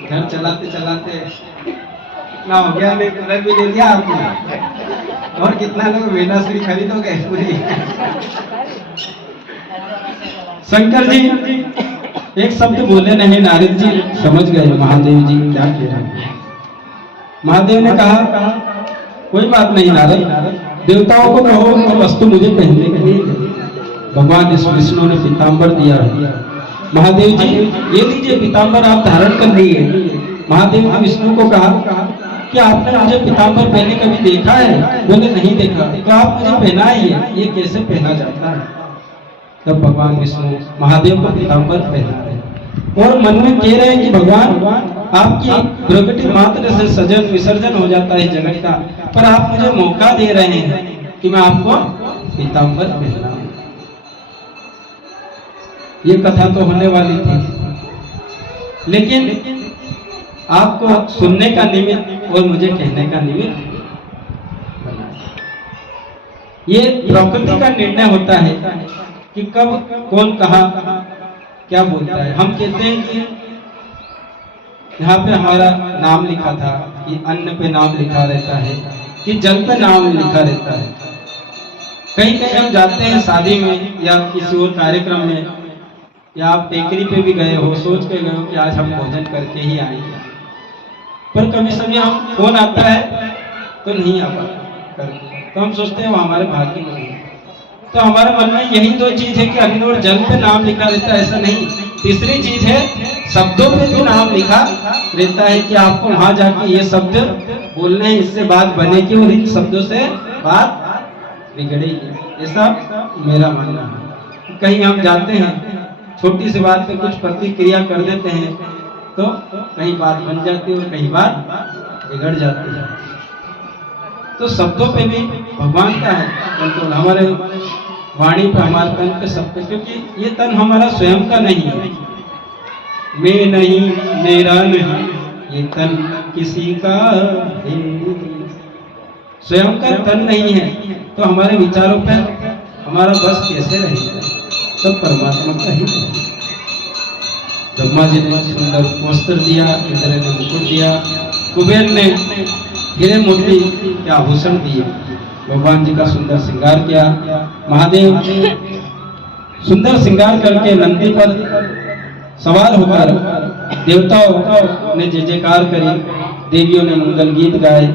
घर चलाते चलाते कितना हो गया, घर भी ले लिया आपने, और कितना लोग वीणाश्री खरीदोगे पूरी। शंकर जी एक शब्द बोले नहीं, नारद जी समझ गए महादेव जी क्या कह रहे हैं। महादेव ने कहा कोई बात नहीं नारद, देवताओं को कहो वो वस्तु मुझे पहनने के लिए। भगवान विष्णु ने पीताम्बर दिया है। महादेव जी ये लीजिए पीताम्बर आप धारण कर लिए। महादेव ने विष्णु को कहा कि आपने मुझे पीताम्बर पहने कभी देखा है? बोले नहीं देखा। तो आप मुझे पहनाइए, ये कैसे पहना जाता है? तब भगवान विष्णु महादेव को पीताम्बर पहना रहे और मन में कह रहे हैं कि भगवान आपकी प्रगति मात्र से सजन विसर्जन हो जाता है जगत का, पर आप मुझे मौका दे रहे हैं कि मैं आपको पीताम्बर पहनाऊं। ये कथा तो होने वाली थी, लेकिन आपको सुनने का निमित्त और मुझे कहने का निमित्त ये प्रकृति का निर्णय होता है कि कब कौन कहा क्या बोलता है। हम कहते हैं कि यहाँ पे हमारा नाम लिखा था, कि अन्न पे नाम लिखा रहता है, कि जल पे नाम लिखा रहता है। कहीं कहीं हम जाते हैं शादी में या किसी और कार्यक्रम में, या आप टेकरी पे भी गए हो, सोच के गए हो कि आज हम भोजन करके ही आएंगे, पर कभी समय हम फोन आता है तो नहीं आ पाता, तो हम सोचते हैं वो हमारे भाग्य में नहीं। तो हमारे मन में यही दो चीज है कि अग्नि और जल पे नाम लिखा रहता है, ऐसा नहीं। तीसरी चीज है शब्दों पे भी नाम लिखा रहता है कि आपको वहां जाके ये शब्द बोलने हैं, इससे बात बनेगी और इन शब्दों से बात बिगड़ेगी। ऐसा मेरा मानना है। कहीं हम जाते हैं, छोटी सी बात पे कुछ प्रतिक्रिया कर देते हैं, तो कहीं बात बन जाती है और कहीं बात बिगड़ जाती है। तो शब्दों पे भी भगवान का है कंट्रोल, हमारे वाणी पे, हमारे तन पे, सब पे, क्योंकि ये तन हमारा स्वयं का नहीं है। मैं नहीं, मेरा नहीं, ये तन किसी का है। स्वयं का तन नहीं है तो हमारे विचारों पे हमारा बस कैसे रहेगा? सब परमात्मा का ही है। ब्रह्मा जी ने सुंदर वस्त्र दिया, इंद्र ने मुकुट दिया, कुबेर ने हीरे मोती के आभूषण दिए, भगवान जी का सुंदर श्रृंगार किया। महादेव सुंदर श्रृंगार करके नंदी पर सवार होकर देवताओं ने जय जयकार करी, देवियों ने मंगल गीत गाए,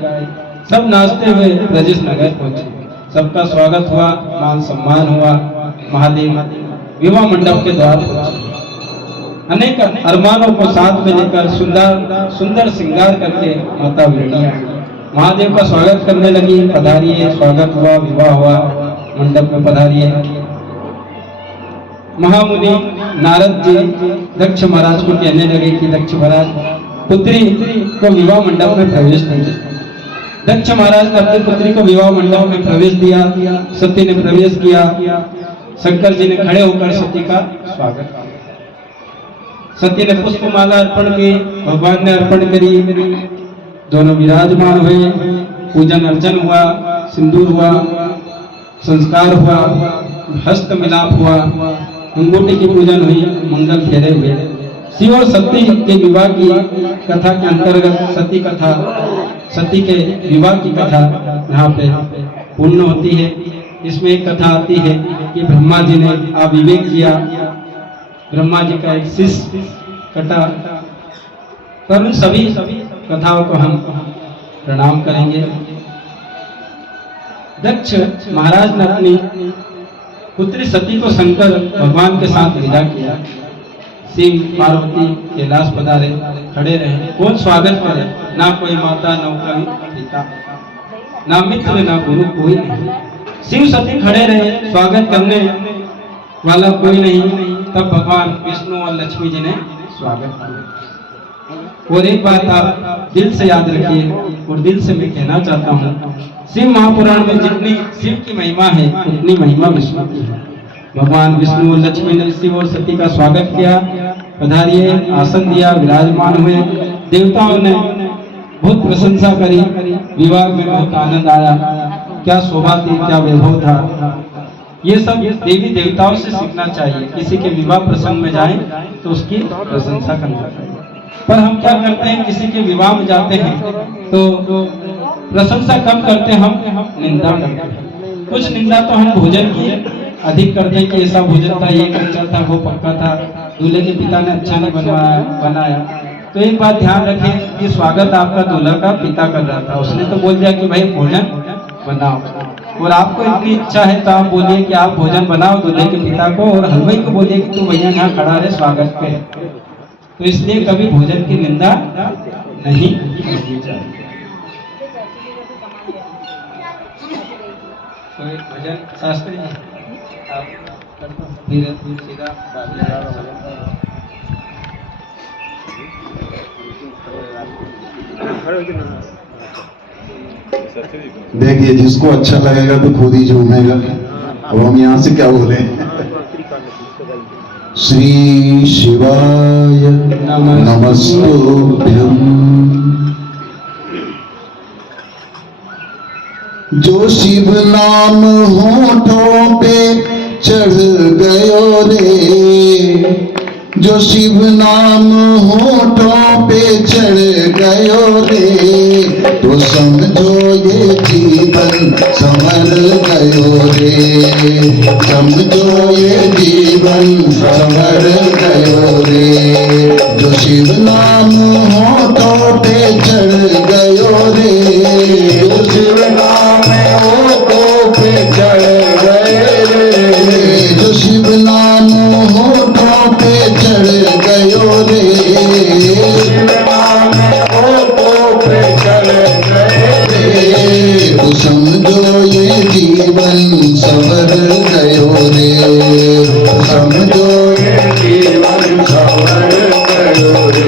सब नाचते हुए ब्रजेश नगर पहुंचे। सबका स्वागत हुआ, मान सम्मान हुआ। महादेव विवाह मंडप के द्वार पहुंचे। अनेक अरमानों को साथ में लेकर सुंदर सुंदर श्रृंगार करके माता वीणा महादेव का स्वागत करने लगी। पधारिए, स्वागत हुआ, विवाह हुआ, मंडप में पधारिए। महामुनि नारद जी दक्ष महाराज को कहने लगे कि दक्ष महाराज पुत्री को विवाह मंडप में प्रवेश दीजिए। दक्ष महाराज ने अपनी पुत्री को विवाह मंडप में प्रवेश दिया। सती ने प्रवेश किया। शंकर जी ने खड़े होकर सती का स्वागत किया। सती ने पुष्पमाला अर्पण की, भगवान ने अर्पण करी। दोनों विराजमान हुए, पूजन अर्चन हुआ, सिंदूर हुआ, संस्कार हुआ, हस्त मिलाप हुआ, अंगूठी की पूजन हुई, मंगल फेरे हुए। शिव और सती के विवाह की कथा के अंतर्गत सती कथा, सती के विवाह की कथा यहाँ पे पूर्ण होती है। इसमें एक कथा आती है कि ब्रह्मा जी ने अविवेक किया, ब्रह्मा जी का एक शिष्य कटा। पर उन सभी कथाओं को हम प्रणाम करेंगे। दक्ष महाराज ने अपनी पुत्री सती को शंकर भगवान के साथ विदा किया। शिव पार्वती कैलाश पधारे, खड़े रहे, कौन स्वागत करे? ना कोई माता, ना कोई पिता, ना मित्र, ना गुरु, कोई नहीं। शिव सती खड़े रहे, स्वागत करने वाला कोई नहीं। तब भगवान विष्णु और लक्ष्मी जी ने स्वागत किया। और एक बात आप दिल से याद रखिए और दिल से मैं कहना चाहता हूँ, शिव महापुराण में जितनी शिव की महिमा है उतनी महिमा विष्णु की है। भगवान विष्णु और लक्ष्मी ने शिव और सती का स्वागत किया। पधारिए, आसन दिया, विराजमान हुए। देवताओं ने बहुत प्रशंसा करी, विवाह में बहुत आनंद आया। क्या शोभा थी, क्या वैभव था। ये सब देवी देवताओं से सीखना चाहिए। किसी के विवाह प्रसंग में जाएं तो उसकी प्रशंसा करना चाहिए। पर हम क्या करते हैं, किसी के विवाह में जाते हैं तो प्रशंसा कम करते हैं, हम निंदा करते हैं। कुछ निंदा तो हम भोजन की अधिक करते हैं कि ऐसा भोजन था, ये कच्चा था, वो पक्का था, दूल्हे के पिता ने अच्छा नहीं बनाया। तो एक बात ध्यान रखें कि स्वागत आपका दूल्हा का पिता कर रहा था, उसने तो बोल दिया कि भाई भोजन बनाओ, और आपको इतनी इच्छा है तो आप बोलिए कि आप भोजन बनाओ दूल्हे के पिता को, और हलवाई को बोलिए कि तू भैया यहाँ खड़ा रहे स्वागत के। तो इसलिए कभी भोजन की निंदा नहीं करनी चाहिए। तो एक भजन शास्त्री आप धीरे सीधा देखिए, जिसको अच्छा लगेगा तो खुद ही झूमेगा। अब हम यहाँ से क्या बोले। श्री शिवाय नमस्तुभ्यं। जो शिव नाम होठों पे चढ़ गयो रे, जो शिव नाम होठों पे चढ़ गयो रे, तो समझो ये जीवन संवर गयो रे, समझो ये जीवन संवर गयो रे। जो शिव नाम होठों पे चढ़ गयो रे, जो शिव नाम होठों पे चढ़ गए रे, जो शिव नाम होठों पे चढ़ गयो रे, शिव नाम होठों पे चढ़ गए रे, तो समझो ये जीवन संवर गयो रे, समझो ये जीवन संवर गयो रे।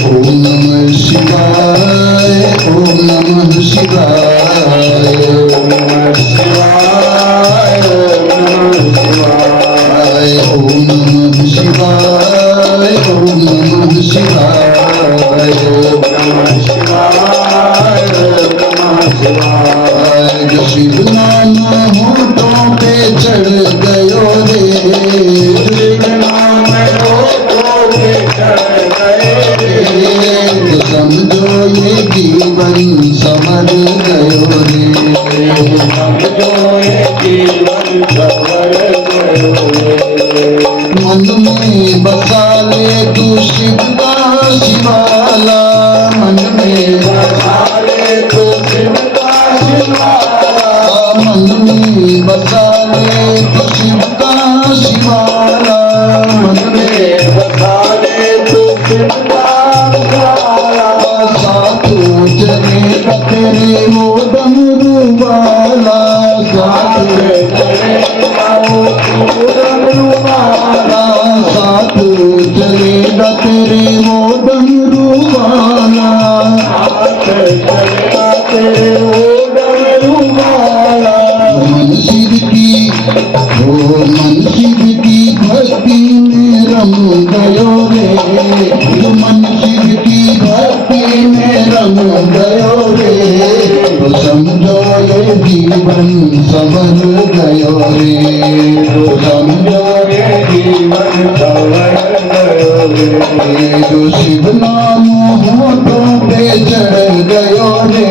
ओम नमः शिवाय, ओम नमः शिवाय, ओम नमः शिवाय, ओम नमः शिवाय, ओम नमः शिवाय, ओम नमः शिवाय, ओम नमः शिवाय। जो शिव नाम होठों पे चढ़ गयो रे, शिव नाम होठों पे चढ़ गए रे, तो समझो ये जीवन संवर गयो रे, समझो ये जीवन संवर गयो रे। मन में बसा ले तू शिव का शिवाला, मन में बसा ले तू शिव का शिवाला, मन में बसा ले तू शिव का शिवाला, मन में बसा ले तू शिव का शिवाला। साथों चलेगा तेरे वो डमरू वाला, साथ चलेगा वो डमरू वाला, साथ चलेगा तेरे वो डमरू वाला, साथ चलेगा तेरे वो डमरू वाला। मन शिव की, ओ मन शिव की भक्ति में रम गयो रे, मन शिव की भक्ति में रम गयो रे, तो समझो ये जीवन संवर गयो रे, तो समझो ये जीवन संवर गयो रे। जो शिव नाम होठों पे चढ़ गयो रे,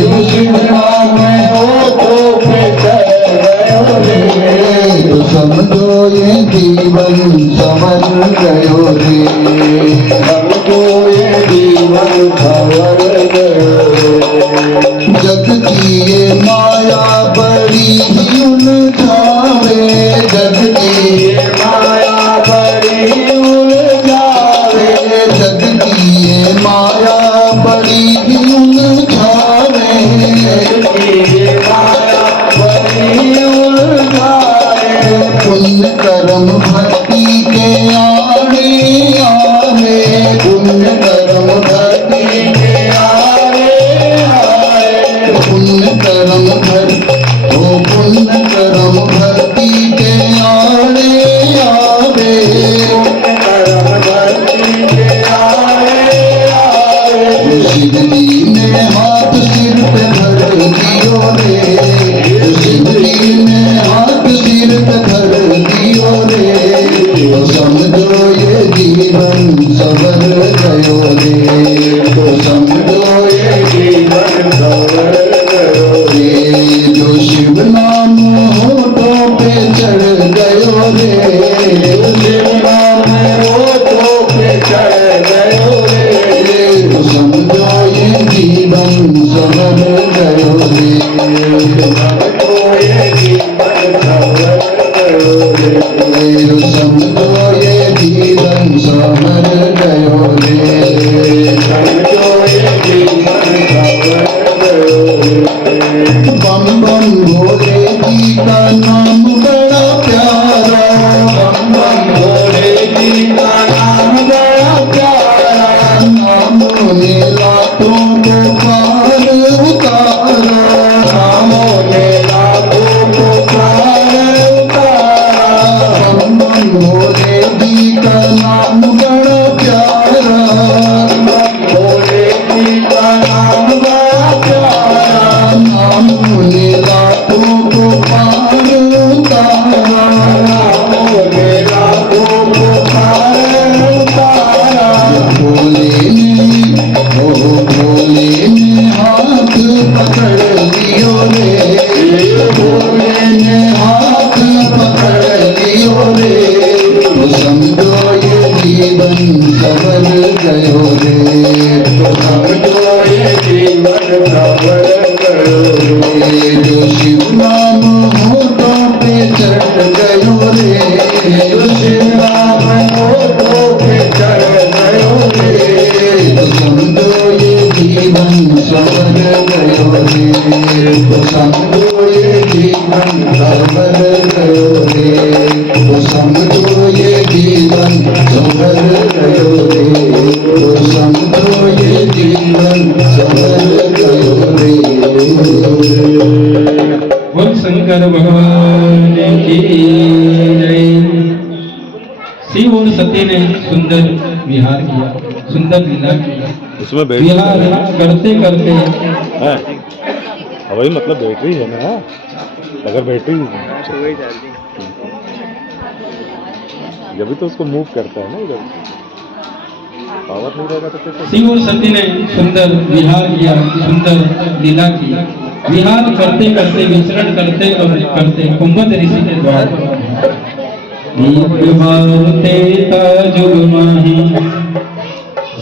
जो शिव नाम होठों पे चढ़ गयो रे, तो समझो ये जीवन संवर गयो रे, समझो ये जीवन संवर गयो रे। जग की ये माया बड़ी ही उलझा जग की माया बड़ी उलझावे, जग की माया बड़ी उलझावे, माया बड़ी उलझावे। पुण्य कर्म भक्ति के आड़े आवे, पुण्य कर्म भक्ति के आड़े आए, पुण्य कर्म पुण्य कर्म भक्ति के आड़े आवे, पुण्य कर्म भक्ति के आड़े आवे। शिव जी ने हाथ सिर पे धर दियो रे, शिव जी ने हाथ सिर पे धर दियो रे, तो समझो ये जीवन सवर गयो रे, तो समझो ये जीवन सवर गयो रे। जो शिव नाम होठों पे चढ़ गयो रे, शिव नाम होठों पे चढ़ गयो रे, तो समझो ये जीवन सवर गयो रे, समझो ये जीवन सवर गयो रे, तो समझो ये जीवन सवर गयो रे, समझो ये जीवन सवर गयो रे। बम बम भोले जी का नाम बड़ा प्यारा, बम बम भोले जी का नाम बड़ा प्यारा, नामों ने लाखों को पार उतारा, नामों ने लाखों को पार उतारा। बम बम भोले जी का नाम बड़ा प्यारा, भोले जी का नाम बड़ा प्यारा, नामों ने लाखों को पार उतारा, नामों ने लाखों को पार उतारा। भोले ने हाथ पकड़ लियो रे, भोले ने हाथ पकड़ लियो रे, तो समझो ये जीवन सवर गयो रे, तो समझो ये जीवन सवर गयो रे। जो शिव नाम होठों पे चढ़ गयो रे, जो शिव नाम होठों पे चढ़ गयो रे, तो समझो ये जीवन सवर गयो रे, तो समझो ये जीवन सवर गयो रे, तो समझो ये जीवन सवर गयो रे, तो समझो ये जीवन सवर गयो रे। बोल शंकर भगवान की जय। शिव और सती ने सुंदर विहार किया, सुंदर लीला किया। उसमें विहार करते करते है वही मतलब बैटरी है ना, अगर बैटरी जब तो उसको मूव करता है ना इधर, पावर नहीं रहेगा तो कैसे। शिव और सती ने सुंदर विहार किया, सुंदर लीला की। विहार करते करते विचरण करते करते कुंभद ऋषि के द्वार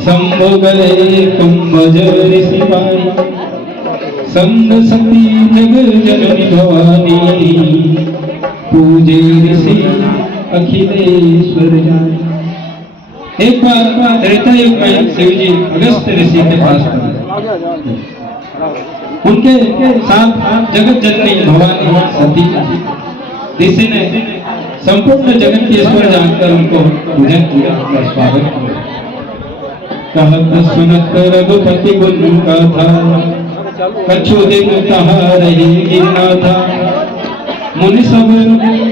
शंभु गए कुंभज ऋषि पाई, संग सती जग जननी भवानी, पूजे ऋषि अखिलेश्वर जानी। एक बार त्रेता युग में शिव जी अगस्त ऋषि के पास पहुंचे, उनके साथ जगत जननी भवानी सती ऋषि ने संपूर्ण जगत की ईश्वर जानकर उनको पूजन किया, उनका स्वागत किया। कहत सुनत रघुपति गुण का था, कछु दिन कहा रही गिरना था। मुनि सब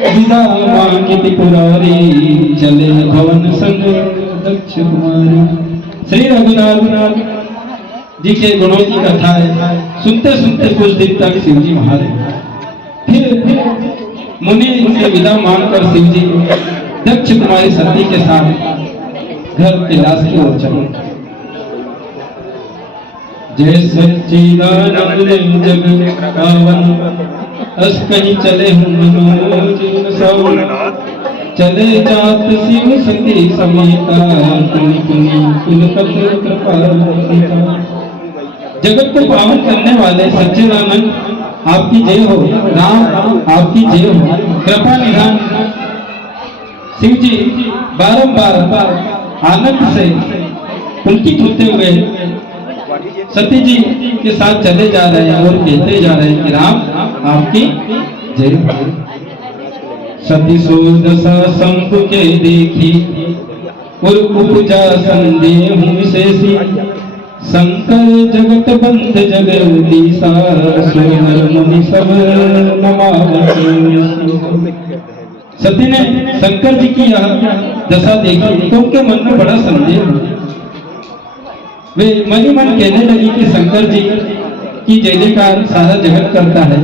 विदा मांगित पुरारी, चले भवन संग दक्ष कुमारी। श्री रघुनाथ जी के गुणों की कथा है, सुनते सुनते कुछ दिन तक शिव जी वहां रहे। फिर मुनि उनसे विदा मांगकर शिव जी दक्ष कुमारी सती के साथ घर कैलाश की ओर चले। जय सच्चिदानंद जग पावन, अस कहीं चले हूँ मनोज सावन। चले जात शिव सती समेता, पुनि पुनि कुलपति कृपा। जगत को पावन करने वाले सच्चिदानंद आपकी जय हो, राम आपकी जय हो। कृपा निधान शिव जी बारंबार आनंद से पुलकित होते हुए सती जी के साथ चले जा रहे हैं और कहते जा रहे हैं कि राम आपकी जय हो। सती सो दशा शंभु के देखी और उपजा संदेह विशेषी शंकर जगत बंध जगदीशा सोनर मुनि सब नमावत। सती ने शंकर जी की यह दशा देखी तो उनके मन में बड़ा संदेह हुआ। वे मन ही मन कहने लगी कि शंकर जी की जय जयकार सारा जगत करता है,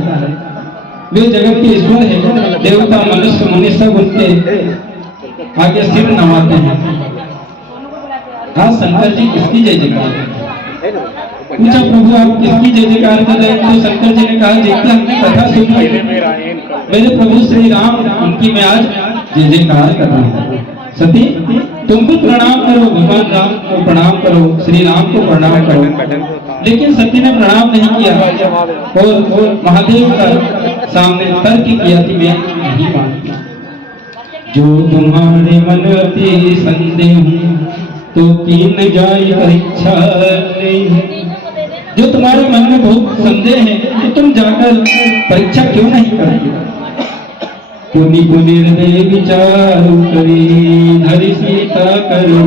वे जगत के ईश्वर है, देवता मनुष्य मुनि सब उनके आगे सिर नवाते हैं। हाँ शंकर जी किसकी जय जयकार? पूछा प्रभु आप किसकी जय जयकार कर रहे हैं? तो शंकर जी ने कहा जिनकी हमने कथा सुनी मेरे प्रभु श्री राम उनकी मैं आज जय जयकार कर रहा हूँ। सती तुम भी प्रणाम करो, भगवान राम को प्रणाम करो, श्री राम को प्रणाम करो। लेकिन सती ने प्रणाम नहीं किया और महादेव का सामने तर्क किया कि मैं नहीं मानती। जो तुम्हारे मन अति संदेह तो कीन जाई परीक्षा नहीं। जो तुम्हारे मन में बहुत संदेह है तो तुम जाकर परीक्षा क्यों नहीं करते? पुनि पुनिर्दय विचारु करी धरि सीता करो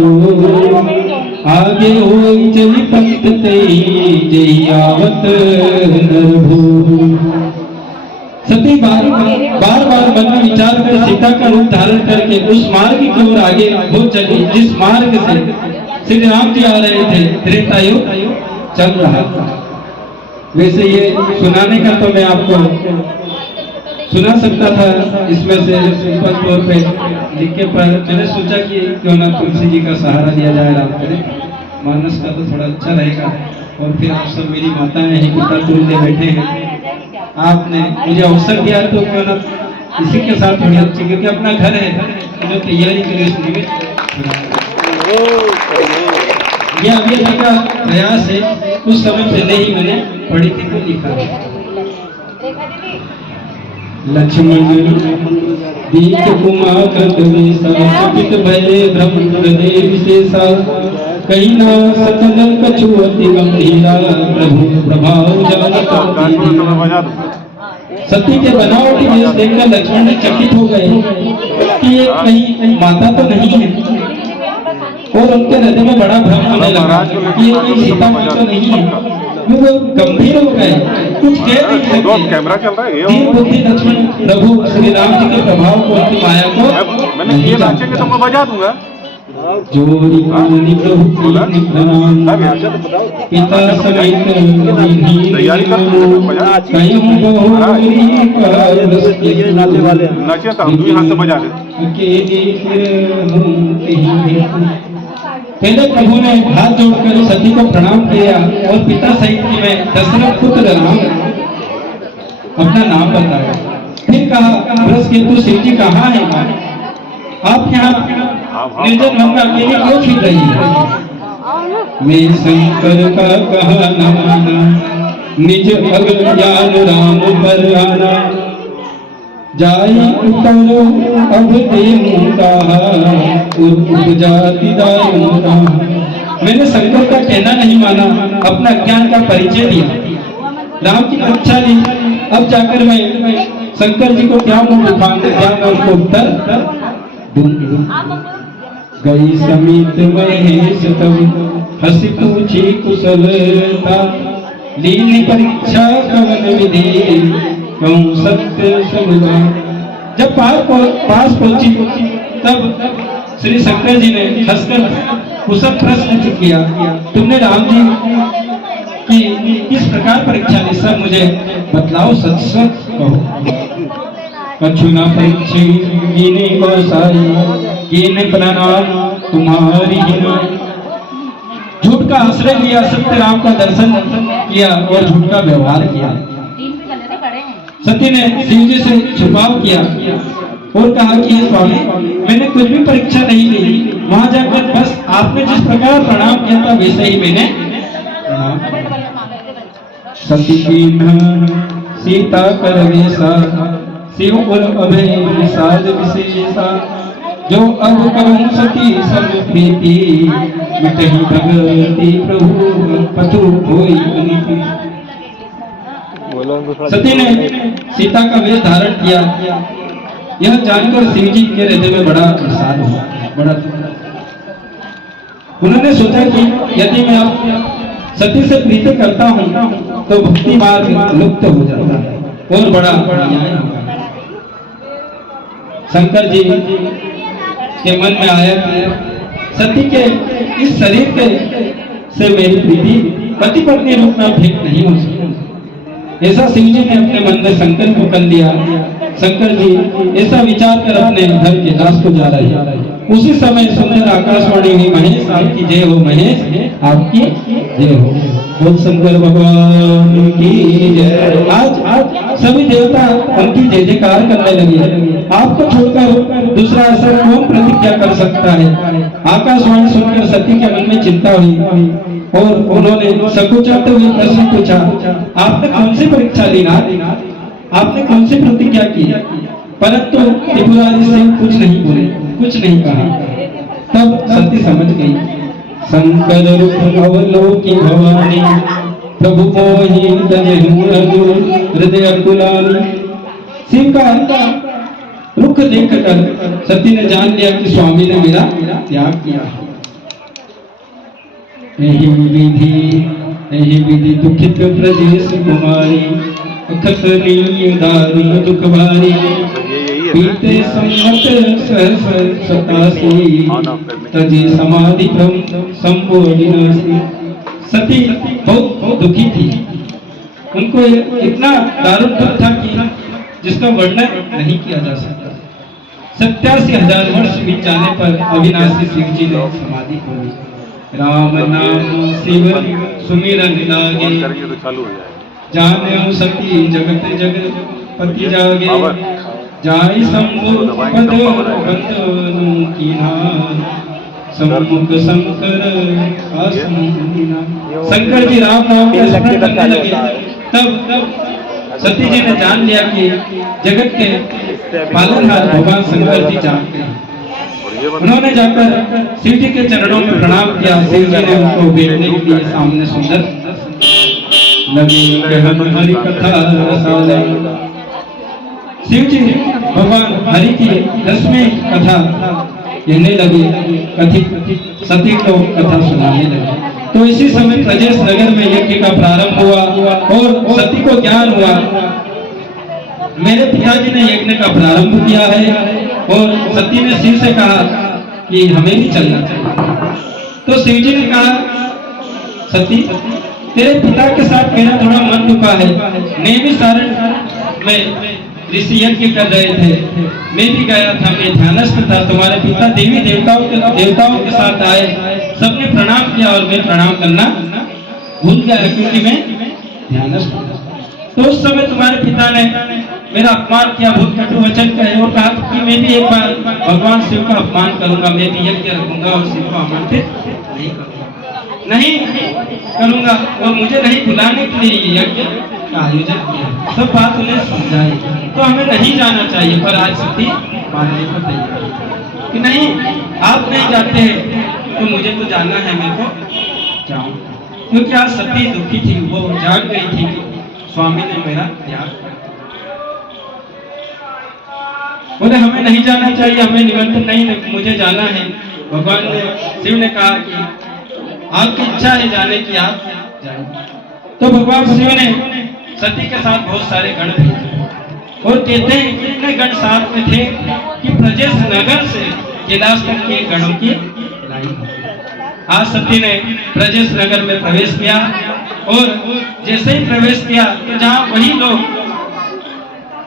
आगे होई चली पंथ तेई जय आवत नरभू। सती बार मन में विचार कर सीता का रूप धारण करके उस मार्ग की ओर आगे हो चली जिस मार्ग से श्री राम जी आ रहे थे। त्रेतायुग चल रहा था। वैसे ये सुनाने का तो मैं आपको सुना सकता था, इसमें से सिंपल तौर पे लिख के, पर मैंने सोचा कि क्यों ना तुलसी जी का सहारा लिया जाए। राम करे मानस का तो थोड़ा अच्छा रहेगा। और फिर आप सब मेरी माताएं हैं, पिता तुल्य बैठे हैं, आपने मुझे अवसर दिया तो क्यों ना इसी के साथ थोड़ी अच्छी, क्योंकि अपना घर है जो तैयारी के लिए सुनिए। यह अभी का प्रयास है, उस समय पहले ही मैंने पढ़ी थी तो लिखा है। लक्ष्मण दीप कुमार कृत भय ब्रह्मदेव विशेषा कहीं ना सकल कछुअति गंभीरा प्रभु प्रभाव जानता। सती के बनावटी वेश देखकर लक्ष्मण ने चकित हो गए कि ये कहीं माता तो नहीं है, और उनके हृदय में बड़ा भ्रम होने लगा कि ये कोई सीता माँ तो नहीं है। वो गंभीर हो गए, कुछ कह नहीं सकते। कैमरा चल रहा है। धीर बुद्धि लक्ष्मण प्रभु श्री राम जी के प्रभाव को, उनकी माया को मैंने ये नाचेंगे तो मैं बजा दूंगा। जोड़ी पूरी प्रभु की पिता समेत तैयारी कर नाचे तो हम भी हाथ से बजा पहले प्रभु ने हाथ जोड़कर सती को प्रणाम किया और पिता सहित की मैं दशरथ पुत्र राम अपना नाम बताया। फिर कहा बृहस्पति शिव जी कहाँ है? आप यहाँ निर्जन वन में अकेले क्यों फिर रही है? मैं शंकर का कहा न माना निज अज्ञान राम पर आना जाई उतरो अब देऊंगा उपजाति दारूंगा। मैंने शंकर का कहना नहीं माना, अपना ज्ञान का परिचय दिया, राम की रक्षा ली। अब जाकर मैं शंकर जी को क्या मुंह दिखाऊंगा, क्या मैं उनको उत्तर दूंगी। गई समीत महेश तब हंसी पूछी कुशलता लीनी परीक्षा कवन विधि कहूँ सत्य समझा। जब पास पहुंची तब श्री शंकर जी ने हंसकर कुशल प्रश्न किया, तुमने राम जी की किस प्रकार परीक्षा ली? सब मुझे बतलाओ, सच सच कहो। कछुना परीक्षे कीने कौसारी कीने प्रणाम तुम्हारी हिना। झूठ का आश्रय लिया, सत्य राम का दर्शन किया और झूठ का व्यवहार किया। सती ने शिव जी से छुपाव किया और कहा कि हे स्वामी, मैंने कुछ भी परीक्षा नहीं ली, वहां जाकर बस आपने जिस प्रकार प्रणाम किया था वैसे ही मैंने प्रणाम किया। सती की सीता कर वेशा शिव और अभय निषाद विशेषा, जो अब कहूँ सती सब प्रीति, मिटहि भगवती प्रभु पतु होई अनिति। सती ने सीता का वेश धारण किया। यह जानकर शिव जी के हृदय में बड़ा विषाद हुआ, बड़ा उन्होंने सोचा कि यदि मैं अब सती से प्रीति करता हूँ तो भक्ति मार्ग लुप्त हो जाता है और बड़ा अन्याय होगा। शंकर जी के मन में आया कि सती के इस शरीर के से मेरी प्रीति पति पत्नी रूप में भेंट नहीं हो सकती। ऐसा शिव जी ने अपने मन में संकल्प कर लिया। शंकर जी ऐसा विचार कर अपने घर कैलाश को जा रहे हैं। उसी समय सुंदर आकाशवाणी हुई, महेश आपकी जय हो, महेश आपकी जय हो, बोल शंकर भगवान की जय। आज सभी देवता उनकी जय जयकार करने लगे। आपको छोड़कर दूसरा ऐसा कौन प्रतिज्ञा कर सकता है। आकाशवाणी सुनकर सती के मन में चिंता हुई और उन्होंने संकोचाते हुए प्रश्न पूछा, आपने कौन सी परीक्षा ली नाथ, आपने कौन सी प्रतिज्ञा की। परंतु त्रिपुरारी सिंह कुछ नहीं बोले, कुछ नहीं कहा। तब सती समझ गई, शंकर रूप अवलोकी भवानी, प्रभु मोहि तजहु हृदय कुलानी। शिव का रुख देखकर सती ने जान लिया कि स्वामी ने मेरा त्याग किया। यही विधि दुखित प्रदेश कुमारी, अखतनी दारुण दुख भारी, बीते संवत सहस्र 87 तजी समाधि भ्रम संपूर्ण। सती बहुत दुखी थी। उनको इतना दारुण दुख था कि जिसका वर्णन नहीं किया जा सकता। 87,000 वर्ष बीत जाने पर अविनाशी शिव जी ने समाधि खोली। राम नाम शिव सुमिरन लागे, जाने सती जगत जगपति जागे, जाई शंभु पद बंदनु कीन्हा, सम्मुख शंकर शंकर जी राम नाम के स्मरण करने लगे। तब सती जी ने जान लिया कि जगत के पालनहार भगवान शंकर जी जानते हैं। उन्होंने जाकर शिव जी के चरणों में प्रणाम किया। शिव जी ने उनको भेजने के लिए सामने सुंदर लगे हरि कथा रसाला। शिव जी भगवान हरि की 10वीं कथा कहने लगे, कथित सती को कथा सुनाने लगे। तो इसी समय प्रजेश नगर में यज्ञ का प्रारंभ हुआ और सती को ज्ञान हुआ, मेरे पिताजी ने यज्ञ का प्रारंभ किया है। और सती ने शिव से कहा कि हमें भी चलना चाहिए। तो शिव जी ने कहा, सती तेरे पिता के साथ मेरा थोड़ा मन दुखा है। मैं भी सारण में ऋषि यज्ञ कर रहे थे, मैं भी गया था, मैं ध्यानस्थ था। तुम्हारे पिता देवी देवताओं के साथ आए, सबने प्रणाम किया और मैं प्रणाम करना भूल गया क्योंकि मैं ध्यानस्थ था। तो उस समय तुम्हारे पिता ने मेरा अपमान किया, बहुत कटु वचन कहे और कहा कि मैं भी एक बार भगवान शिव का अपमान करूंगा, मैं भी यज्ञ रखूंगा और शिव को आमंत्रित नहीं करूंगा और मुझे नहीं बुलाने के लिए यज्ञ का आयोजन किया। सब बात उन्हें समझाई तो हमें नहीं जाना चाहिए, पर आज सती मानने को तैयार कि नहीं, आप नहीं जाते हैं तो मुझे तो जाना है, मेरे को जाऊं। क्योंकि आज सती दुखी थी, वो जाग गई थी कि स्वामी ने मेरा त्याग किया। बोले हमें नहीं जाना चाहिए, हमें निमंत्रण नहीं, मुझे जाना है। भगवान ने शिव ने कहा कि आपकी इच्छा है जाने की, आप जाएं। तो भगवान शिव ने सती के साथ बहुत सारे गण भेजे और कहते हैं इतने गण साथ में थे कि प्रजेश नगर से कैलाश तक के गणों की लाइन। आज सती ने प्रजेश नगर में प्रवेश किया और जैसे ही प्रवेश किया तो जहाँ वही लोग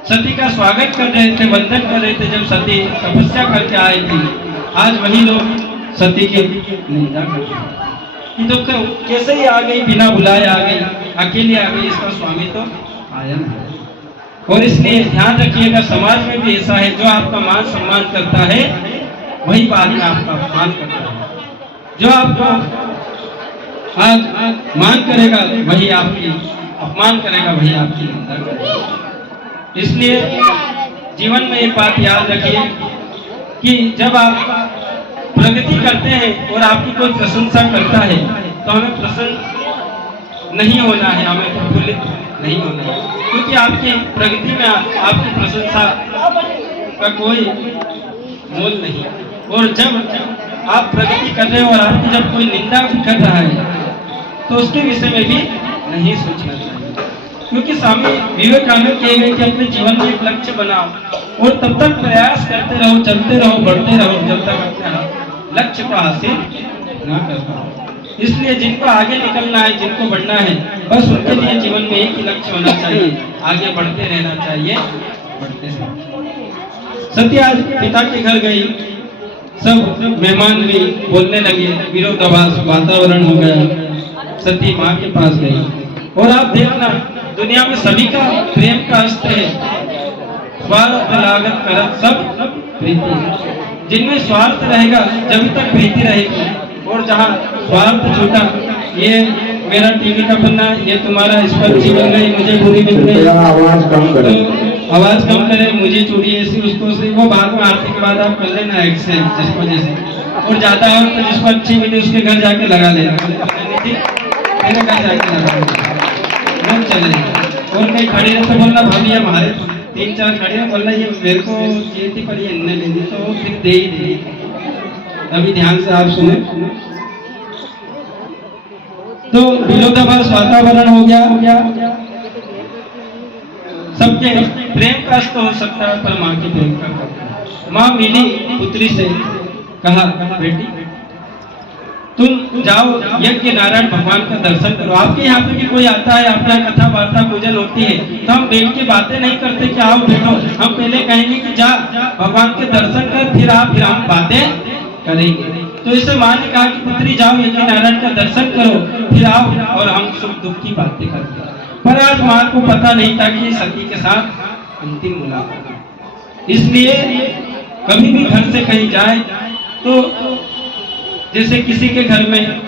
सती का स्वागत कर रहे थे, वंदन कर रहे थे, जब सती तपस्या करके आई थी, आज वही लोग सती की निंदा कर रहे हैं कि तो कैसे ही आ गई, बिना बुलाए आ गई, अकेले आ गई, इसका स्वामी तो आया नहीं। और इसलिए ध्यान रखिएगा, समाज में भी ऐसा है, जो आपका मान सम्मान करता है वही बाद में आपका अपमान करता है। जो आपको आज मान करेगा वही आपकी अपमान करेगा, वही आपकी निंदा करेगा। इसलिए जीवन में एक बात याद रखिए कि जब आप प्रगति करते हैं और आपकी कोई प्रशंसा करता है तो हमें प्रसन्न नहीं होना है, हमें प्रफुल्लित नहीं होना है, क्योंकि आपकी प्रगति में आपकी प्रशंसा का कोई मोल नहीं। और जब आप प्रगति कर रहे हो और आपकी जब कोई निंदा भी कर रहा है तो उसके विषय में भी नहीं सोचना चाहिए, क्योंकि स्वामी विवेकानंद कह गए कि अपने जीवन में एक लक्ष्य बनाओ और तब तक प्रयास करते रहो, चलते रहो, बढ़ते रहो जब तक अपने लक्ष्य को हासिल ना कर पाओ। इसलिए जिनको आगे निकलना है, जिनको बढ़ना है, बस उनके लिए जीवन में एक ही लक्ष्य होना चाहिए, आगे बढ़ते रहना चाहिए, बढ़ते रहना। सती आज पिता के घर गई, सब मेहमान भी बोलने लगे, विरोधाभास वातावरण हो गया। सती माँ के पास गई और आप देखना दुनिया में सभी का प्रेम का अस्त्र है, स्वार्थ लागत करत सब प्रीति। जिनमें स्वार्थ रहेगा जब तक प्रीति रहेगी, और जहाँ स्वार्थ छूटा, ये मेरा टीवी का पन्ना, ये तुम्हारा इस पर अच्छी बन गई, मुझे पूरी मिल गई, आवाज कम करें, तो आवाज कम करे, मुझे चूड़ी ऐसी उसको से, वो बाद में आरती के बाद आप कर लेना एक्सेल जिसको जैसे, और ज्यादा हो तो जिसको अच्छी मिले उसके घर जाके लगा लेना, मेरे घर जाके लगा लेना, चले। और कहीं खड़ी रहे तो बोलना भाभी हमारे 3-4 खड़े हैं, बोलना ये मेरे को ये थी पर ये इनने ले दी, तो फिर दे ही दे। अभी ध्यान से आप सुने। तो विरोधाभास वातावरण हो गया, सबके प्रेम का अस्त्र हो सकता है पर माँ की प्रेम का। माँ मिली पुत्री से कहा, बेटी तुम जाओ यज्ञ नारायण भगवान का दर्शन करो। आपके यहाँ पे भी कोई आता है, अपना कथा वार्ता पूजन होती है, तो हम बैठ के बातें नहीं करते कि आओ बैठो, हम पहले कहेंगे कि जा भगवान के दर्शन कर, फिर हम बातें करेंगे। तो इसे माँ ने कहा कि पुत्री जाओ यज्ञ नारायण का दर्शन करो, फिर आओ और हम सुख दुख की बातें करते हैं। पर आज माँ को पता नहीं था कि सती के साथ अंतिम मुलाकात। इसलिए कभी भी घर से कहीं जाए तो जैसे किसी के घर में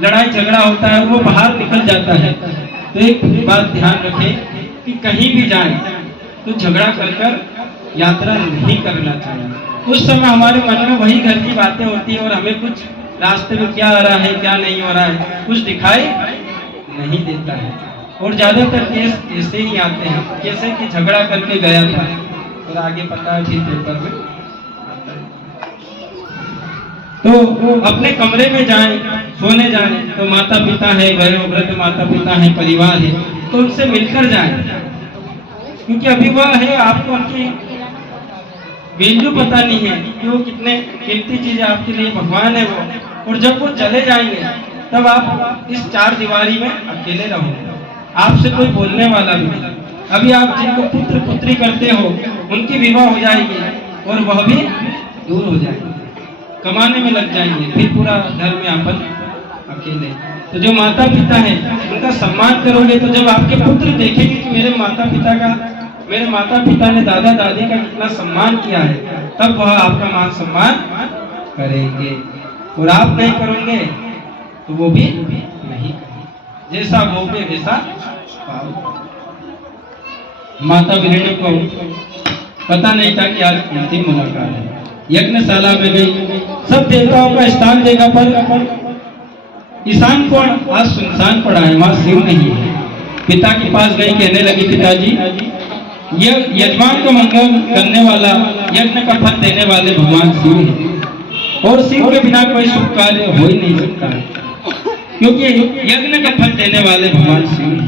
लड़ाई झगड़ा होता है, वो बाहर निकल जाता है, तो एक बात ध्यान रखें कि कहीं भी जाए तो झगड़ा कर यात्रा नहीं करना चाहिए। उस समय हमारे मन में वही घर की बातें होती है और हमें कुछ रास्ते में क्या आ रहा है क्या नहीं हो रहा है कुछ दिखाई नहीं देता है। और ज्यादातर केस ऐसे ही आते हैं, जैसे कि झगड़ा करके गया था और आगे पता है फिर पेपर में। तो अपने कमरे में जाएं, सोने जाएं, तो माता पिता है, वयोवृद्ध माता पिता है, परिवार है, तो उनसे मिलकर जाएं, क्योंकि अभी वह है, आपको उनकी वैल्यू पता नहीं है कि वो कितने कीमती चीजें आपके लिए भगवान है वो। और जब वो चले जाएंगे तब आप इस 4 दीवारी में अकेले रहोगे, आपसे कोई बोलने वाला भी नहीं। अभी आप जिनको पुत्र पुत्री करते हो उनकी विवाह हो जाएगी और वह भी दूर हो जाएगी, कमाने में लग जाएंगे, फिर पूरा घर में अपन अकेले। तो जो माता पिता है उनका सम्मान करोगे, तो जब आपके पुत्र देखेंगे कि मेरे माता पिता ने दादा दादी का कितना सम्मान किया है, तब वह आपका मान सम्मान करेंगे। और आप नहीं करोगे तो वो भी नहीं, जैसा बोगे वैसा पाओ। माता विरणी को पता नहीं था कि आज अंतिम मुलाकात है। यज्ञशाला में गई, सब देवताओं का स्थान देखा, पर ईशान कोण आज सुनसान पड़ा है, वहां शिव नहीं है। पिता के पास गई, कहने लगी पिताजी यह यजमान का मंगल करने वाला, यज्ञ का फल देने वाले भगवान शिव है, और शिव के बिना कोई शुभ कार्य हो ही नहीं सकता है, क्योंकि यज्ञ का फल देने वाले भगवान शिव है।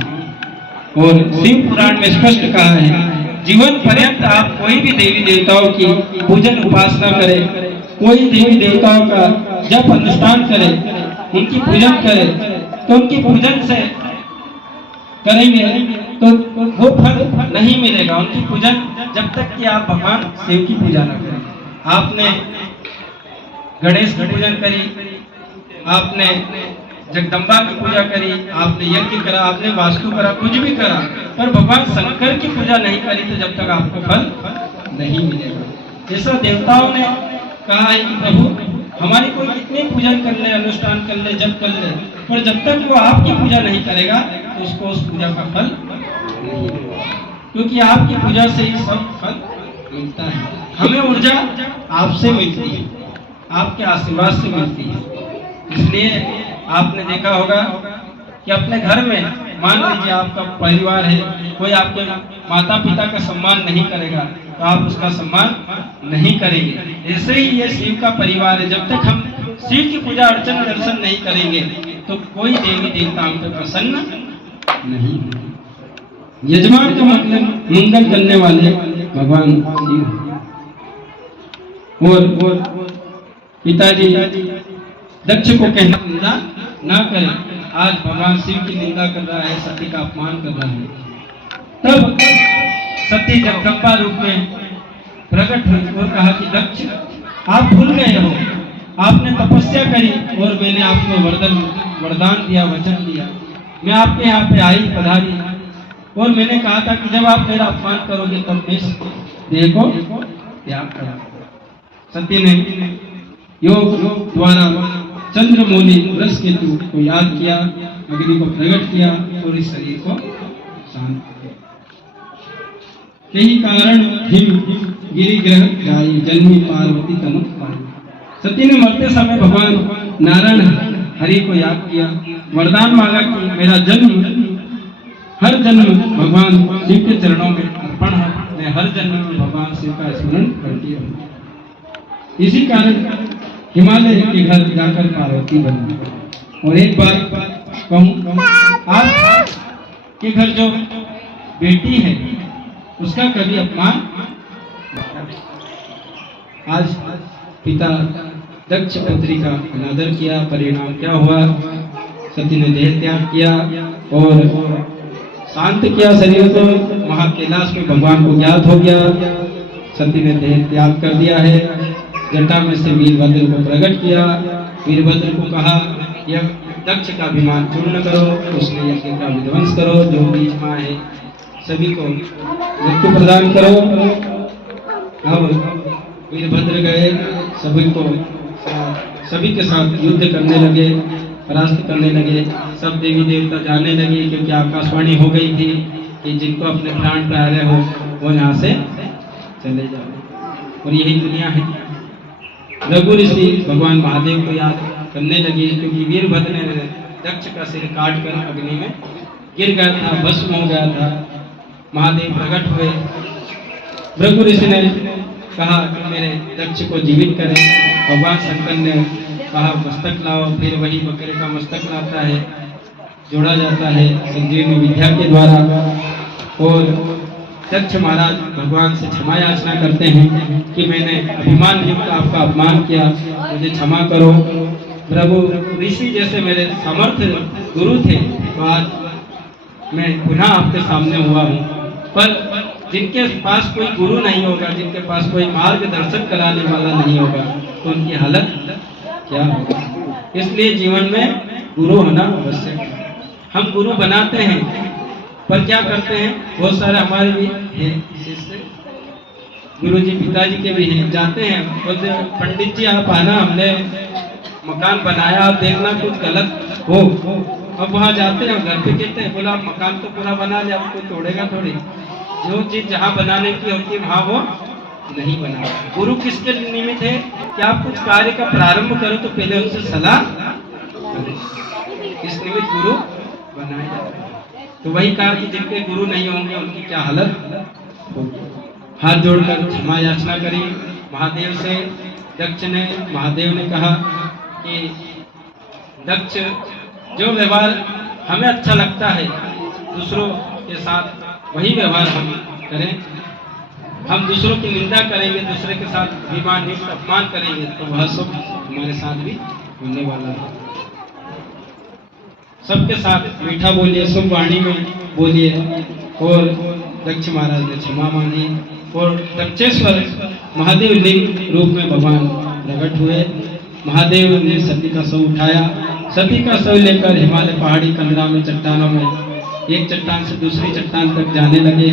और शिव पुराण में स्पष्ट कहा है, जीवन पर्यंत आप कोई भी देवी देवताओं की पूजन उपासना करें, कोई देवी देवताओं का जप अनुष्ठान करें, उनकी पूजन करें, तो उनकी पूजन से करेंगे तो वो फल नहीं मिलेगा। उनकी पूजन जब तक कि आप भगवान शिव की पूजा न करें। आपने गणेश की पूजन करी, आपने जगदम्बा की पूजा करी, आपने यज्ञ करा, आपने वास्तु करा, कुछ भी करा, पर भगवान शंकर की पूजा नहीं करी तो जब तक आपको फल नहीं मिलेगा। ऐसा देवताओं ने कहा है कि प्रभु हमारी कोई कितनी पूजन कर ले, अनुष्ठान कर ले, जप कर ले, पर जब तक वो आपकी पूजा नहीं करेगा तो उसको उस पूजा का फल नहीं मिलेगा, क्योंकि आपकी पूजा से ही सब फल मिलता है। हमें ऊर्जा आपसे मिलती है, आपके आशीर्वाद से मिलती है। इसलिए आपने देखा होगा कि अपने घर में मान लीजिए आपका परिवार है, कोई आपके माता पिता का सम्मान नहीं करेगा तो आप उसका सम्मान नहीं करेंगे। ऐसे ही ये शिव का परिवार है। जब तक हम शिव की पूजा अर्चना दर्शन नहीं करेंगे तो कोई देवी देवता हम पे प्रसन्न नहीं। यजमान का मतलब मंगल करने वाले भगवान शिव। और पिताजी दक्ष को कहना निंदा ना करें। आज भगवान शिव की निंदा कर रहा है, सती का अपमान कर रहा है। तब सती जगदम्बा रूप में प्रकट हुई और कहा कि दक्ष आप भूल गए हो, आपने तपस्या करी और मैंने आपको वरदान दिया, वचन दिया। मैं आपके यहाँ पे आई पधारी और मैंने कहा था कि जब आप मेरा अपमान करोगे तब मैं देह को त्याग करूंगा। सती ने योग द्वारा चंद्रमौली बृहस्पति को याद किया, अग्नि को प्रकट किया और इस शरीर को शांत किया। यही कारण हिम गिरिग्रह गायी जन्मी पार्वती तनु पाई। सती ने मरते समय भगवान नारायण हरि को याद किया, वरदान मांगा कि मेरा जन्म हर जन्म भगवान शिव के चरणों में अर्पण है, मैं हर जन्म में भगवान शिव का स्मरण करती हूँ। इसी कारण हिमालय के घर जाकर पार्वती बनी। और एक बात कहूँ, आप के घर जो बेटी है उसका कभी अपमान। आज पिता दक्ष पुत्री का अनादर किया, परिणाम क्या हुआ? सती ने देह त्याग किया और शांत किया शरीर को। वहां कैलाश में भगवान को ज्ञात हो गया, सती ने देह त्याग कर दिया है। जटा में से वीरभद्र को प्रकट किया, वीरभद्र को कहा यह दक्ष का अभिमान पूर्ण करो, उसने यज्ञ का विध्वंस करो, जो बीच मां है सभी को मृत्यु प्रदान करो। अब वीरभद्र गए, सभी के साथ युद्ध करने लगे, परास्त करने लगे। सब देवी देवता जाने लगे क्योंकि आकाशवाणी हो गई थी कि जिनको अपने प्राण प्यारे हो वो यहाँ से चले जाओ। और यही दुनिया है। रघु ऋषि भगवान महादेव को याद करने लगे क्योंकि वीरभद्र ने दक्ष का सिर काट कर अग्नि में गिर गया था, भस्म हो गया था। महादेव प्रकट हुए। रघु ऋषि ने कहा कि मेरे दक्ष को जीवित करें। भगवान शंकर ने कहा मस्तक लाओ, फिर वही बकरे का मस्तक लाता है, जोड़ा जाता है संजीवनी विद्या के द्वारा। और दक्ष महाराज भगवान से क्षमा याचना करते हैं कि मैंने अभिमान युक्त आपका अपमान किया, मुझे क्षमा करो। प्रभु ऋषि जैसे मेरे समर्थ गुरु थे, तो आज मैं पुनः आपके सामने हुआ हूँ। पर जिनके पास कोई गुरु नहीं होगा, जिनके पास कोई मार्गदर्शन कराने वाला नहीं होगा, तो उनकी हालत क्या होगा? इसलिए जीवन में गुरु होना आवश्यक है। हम गुरु बनाते हैं पर क्या करते हैं? बहुत सारे हमारे भी हैं शिष्य, गुरु जी पिताजी के भी हैं, जाते हैं बोलते पंडित जी आप आना, हमने मकान बनाया, आप देखना कुछ गलत हो। अब वहाँ जाते हैं, घर पे कहते हैं बोला मकान तो पूरा बना लिया, आपको तोड़ेगा थोड़ी। जो चीज जहाँ बनाने की होती है वहाँ वो नहीं बना। गुरु किसके निमित्त है कि आप कुछ कार्य का प्रारंभ करो तो पहले उनसे सलाह करें। इस निमित्त गुरु बनाए जाते हैं। तो वही कहा कि जिनके गुरु नहीं होंगे उनकी क्या हालत होगी। हाथ जोड़कर क्षमा याचना करी महादेव से। दक्ष ने महादेव ने कहा कि दक्ष जो व्यवहार हमें अच्छा लगता है दूसरों के साथ वही व्यवहार हम करें। हम दूसरों की निंदा करेंगे, दूसरे के साथ अभिमान युक्त अपमान करेंगे तो वह सब हमारे साथ भी होने वाला है। सबके साथ मीठा बोलिए, शुभ वाणी में बोलिए। और दक्ष महाराज ने क्षमा मांगी और दक्षेश्वर महादेव लिंग रूप में भगवान प्रकट हुए। महादेव ने सती का शव उठाया, सती का शव लेकर हिमालय पहाड़ी कंदरा में चट्टानों में एक चट्टान से दूसरी चट्टान तक जाने लगे।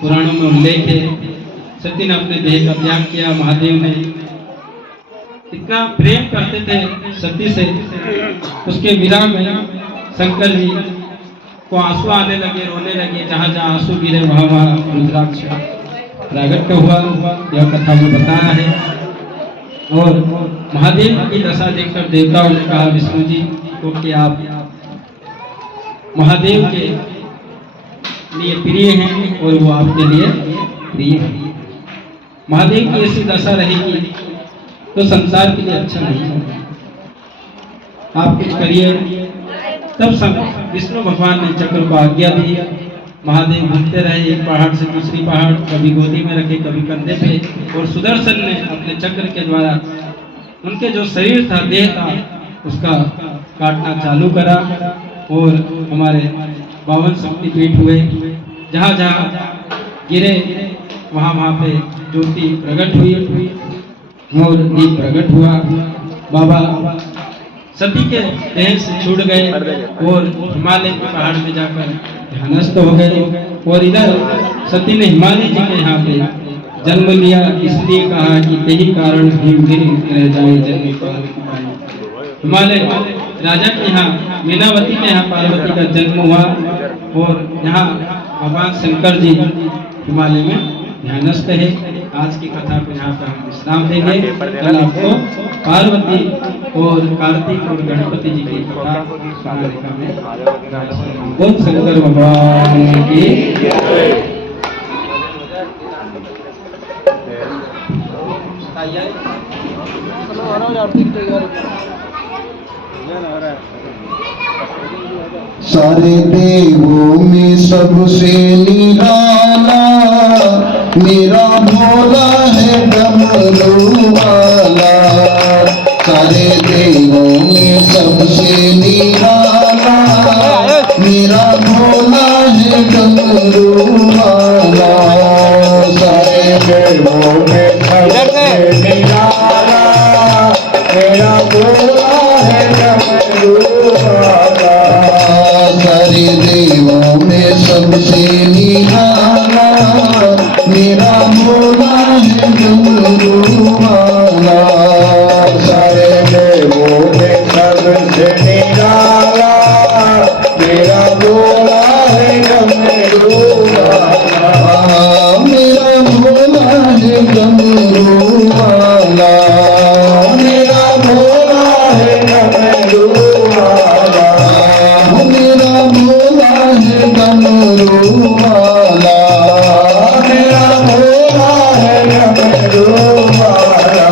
पुराणों में उल्लेख है सती ने अपने देह का त्याग किया। महादेव ने इतना प्रेम करते थे सती से, उसके विरह में शंकर जी को आंसू आने लगे, रोने लगे। जहाँ जहाँ आंसू गिरे वहाँ वहाँ रुद्राक्ष प्रागट्य हुआ, यह कथा में बताया है। और महादेव की दशा देखकर देवताओं ने कहा विष्णु जी को कि आप महादेव के लिए प्रिय हैं और वो आपके लिए प्रिय हैं। महादेव की ऐसी दशा रहेगी तो संसार के लिए अच्छा नहीं होगा। आप कुछ करिए। तब विष्णु भगवान ने चक्र को आज्ञा दी। महादेव घूमते रहे एक पहाड़ से दूसरी पहाड़, कभी गोदी में रखे कभी कंधे पे, और सुदर्शन ने अपने चक्र के द्वारा उनके जो शरीर था, देह था, उसका काटना चालू करा और हमारे 52 शक्तिपीठ हुए। जहाँ जहाँ गिरे वहाँ वहाँ पे ज्योति प्रकट हुई और दीप प्रकट हुआ। बाबा सती के देह से छूट गए और हिमालय के पहाड़ में जाकर ध्यानस्थ हो गए। और इधर सती ने हिमालय जी के यहाँ पे जन्म लिया, इसलिए कहा कि यही कारण धीरे धीरे रह जाए जन्म पार्वती। हिमालय राजा के यहाँ मीनावती के यहाँ पार्वती का जन्म हुआ और यहाँ भगवान शंकर जी हिमालय में ध्यानस्थ है। आज की कथा को यहाँ पर हम विश्राम देंगे। कल आपको पार्वती और कार्तिक और गणपति जी की कथा में बोल शंकर भगवान की सारे देवों में सबसे निराला मेरा भोला है डमरू वाला। सारे देवों में सबसे निराला मेरा भोला है डमरू वाला। सारे देवों में सबसे निराला मेरा भोला है डमरू वाला। सारे देवों में सबसे निराला मेरा भोला है डमरू वाला। सारे देवों में सबसे निराला मेरा भोला है डमरू वाला। मेरा भोला है डमरू वाला। मेरा भोला है डमरू वाला। मेरा भोला है डमरू वाला। मेरा भोला है डमरू वाला।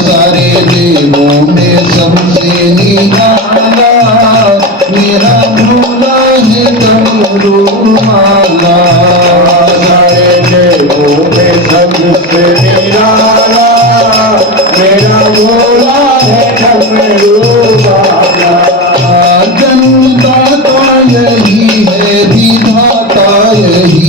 सारे देवों में सबसे निराला मेरा भोला है डमरू वाला। सारे देवों में सबसे निराला मेरा भोला है डमरू वाला। जन्मदाता यही है विधाता यही,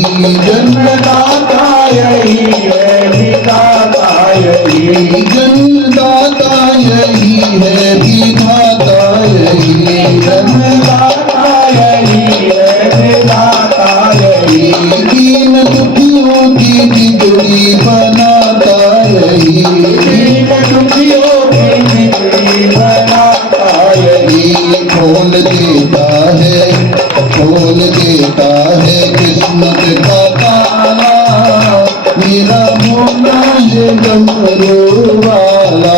जन्मदाता यही है विधाता यही, जन्मदाता यही है विधाता यही, जन्मदाता यही है विधाता यही। दीन दुखियों की बिगड़ी बनाता यही, दीन दुखियों की बिगड़ी बनाता यही। खोल देता है किस्मत का ताला मेरा भोला है डमरू वाला।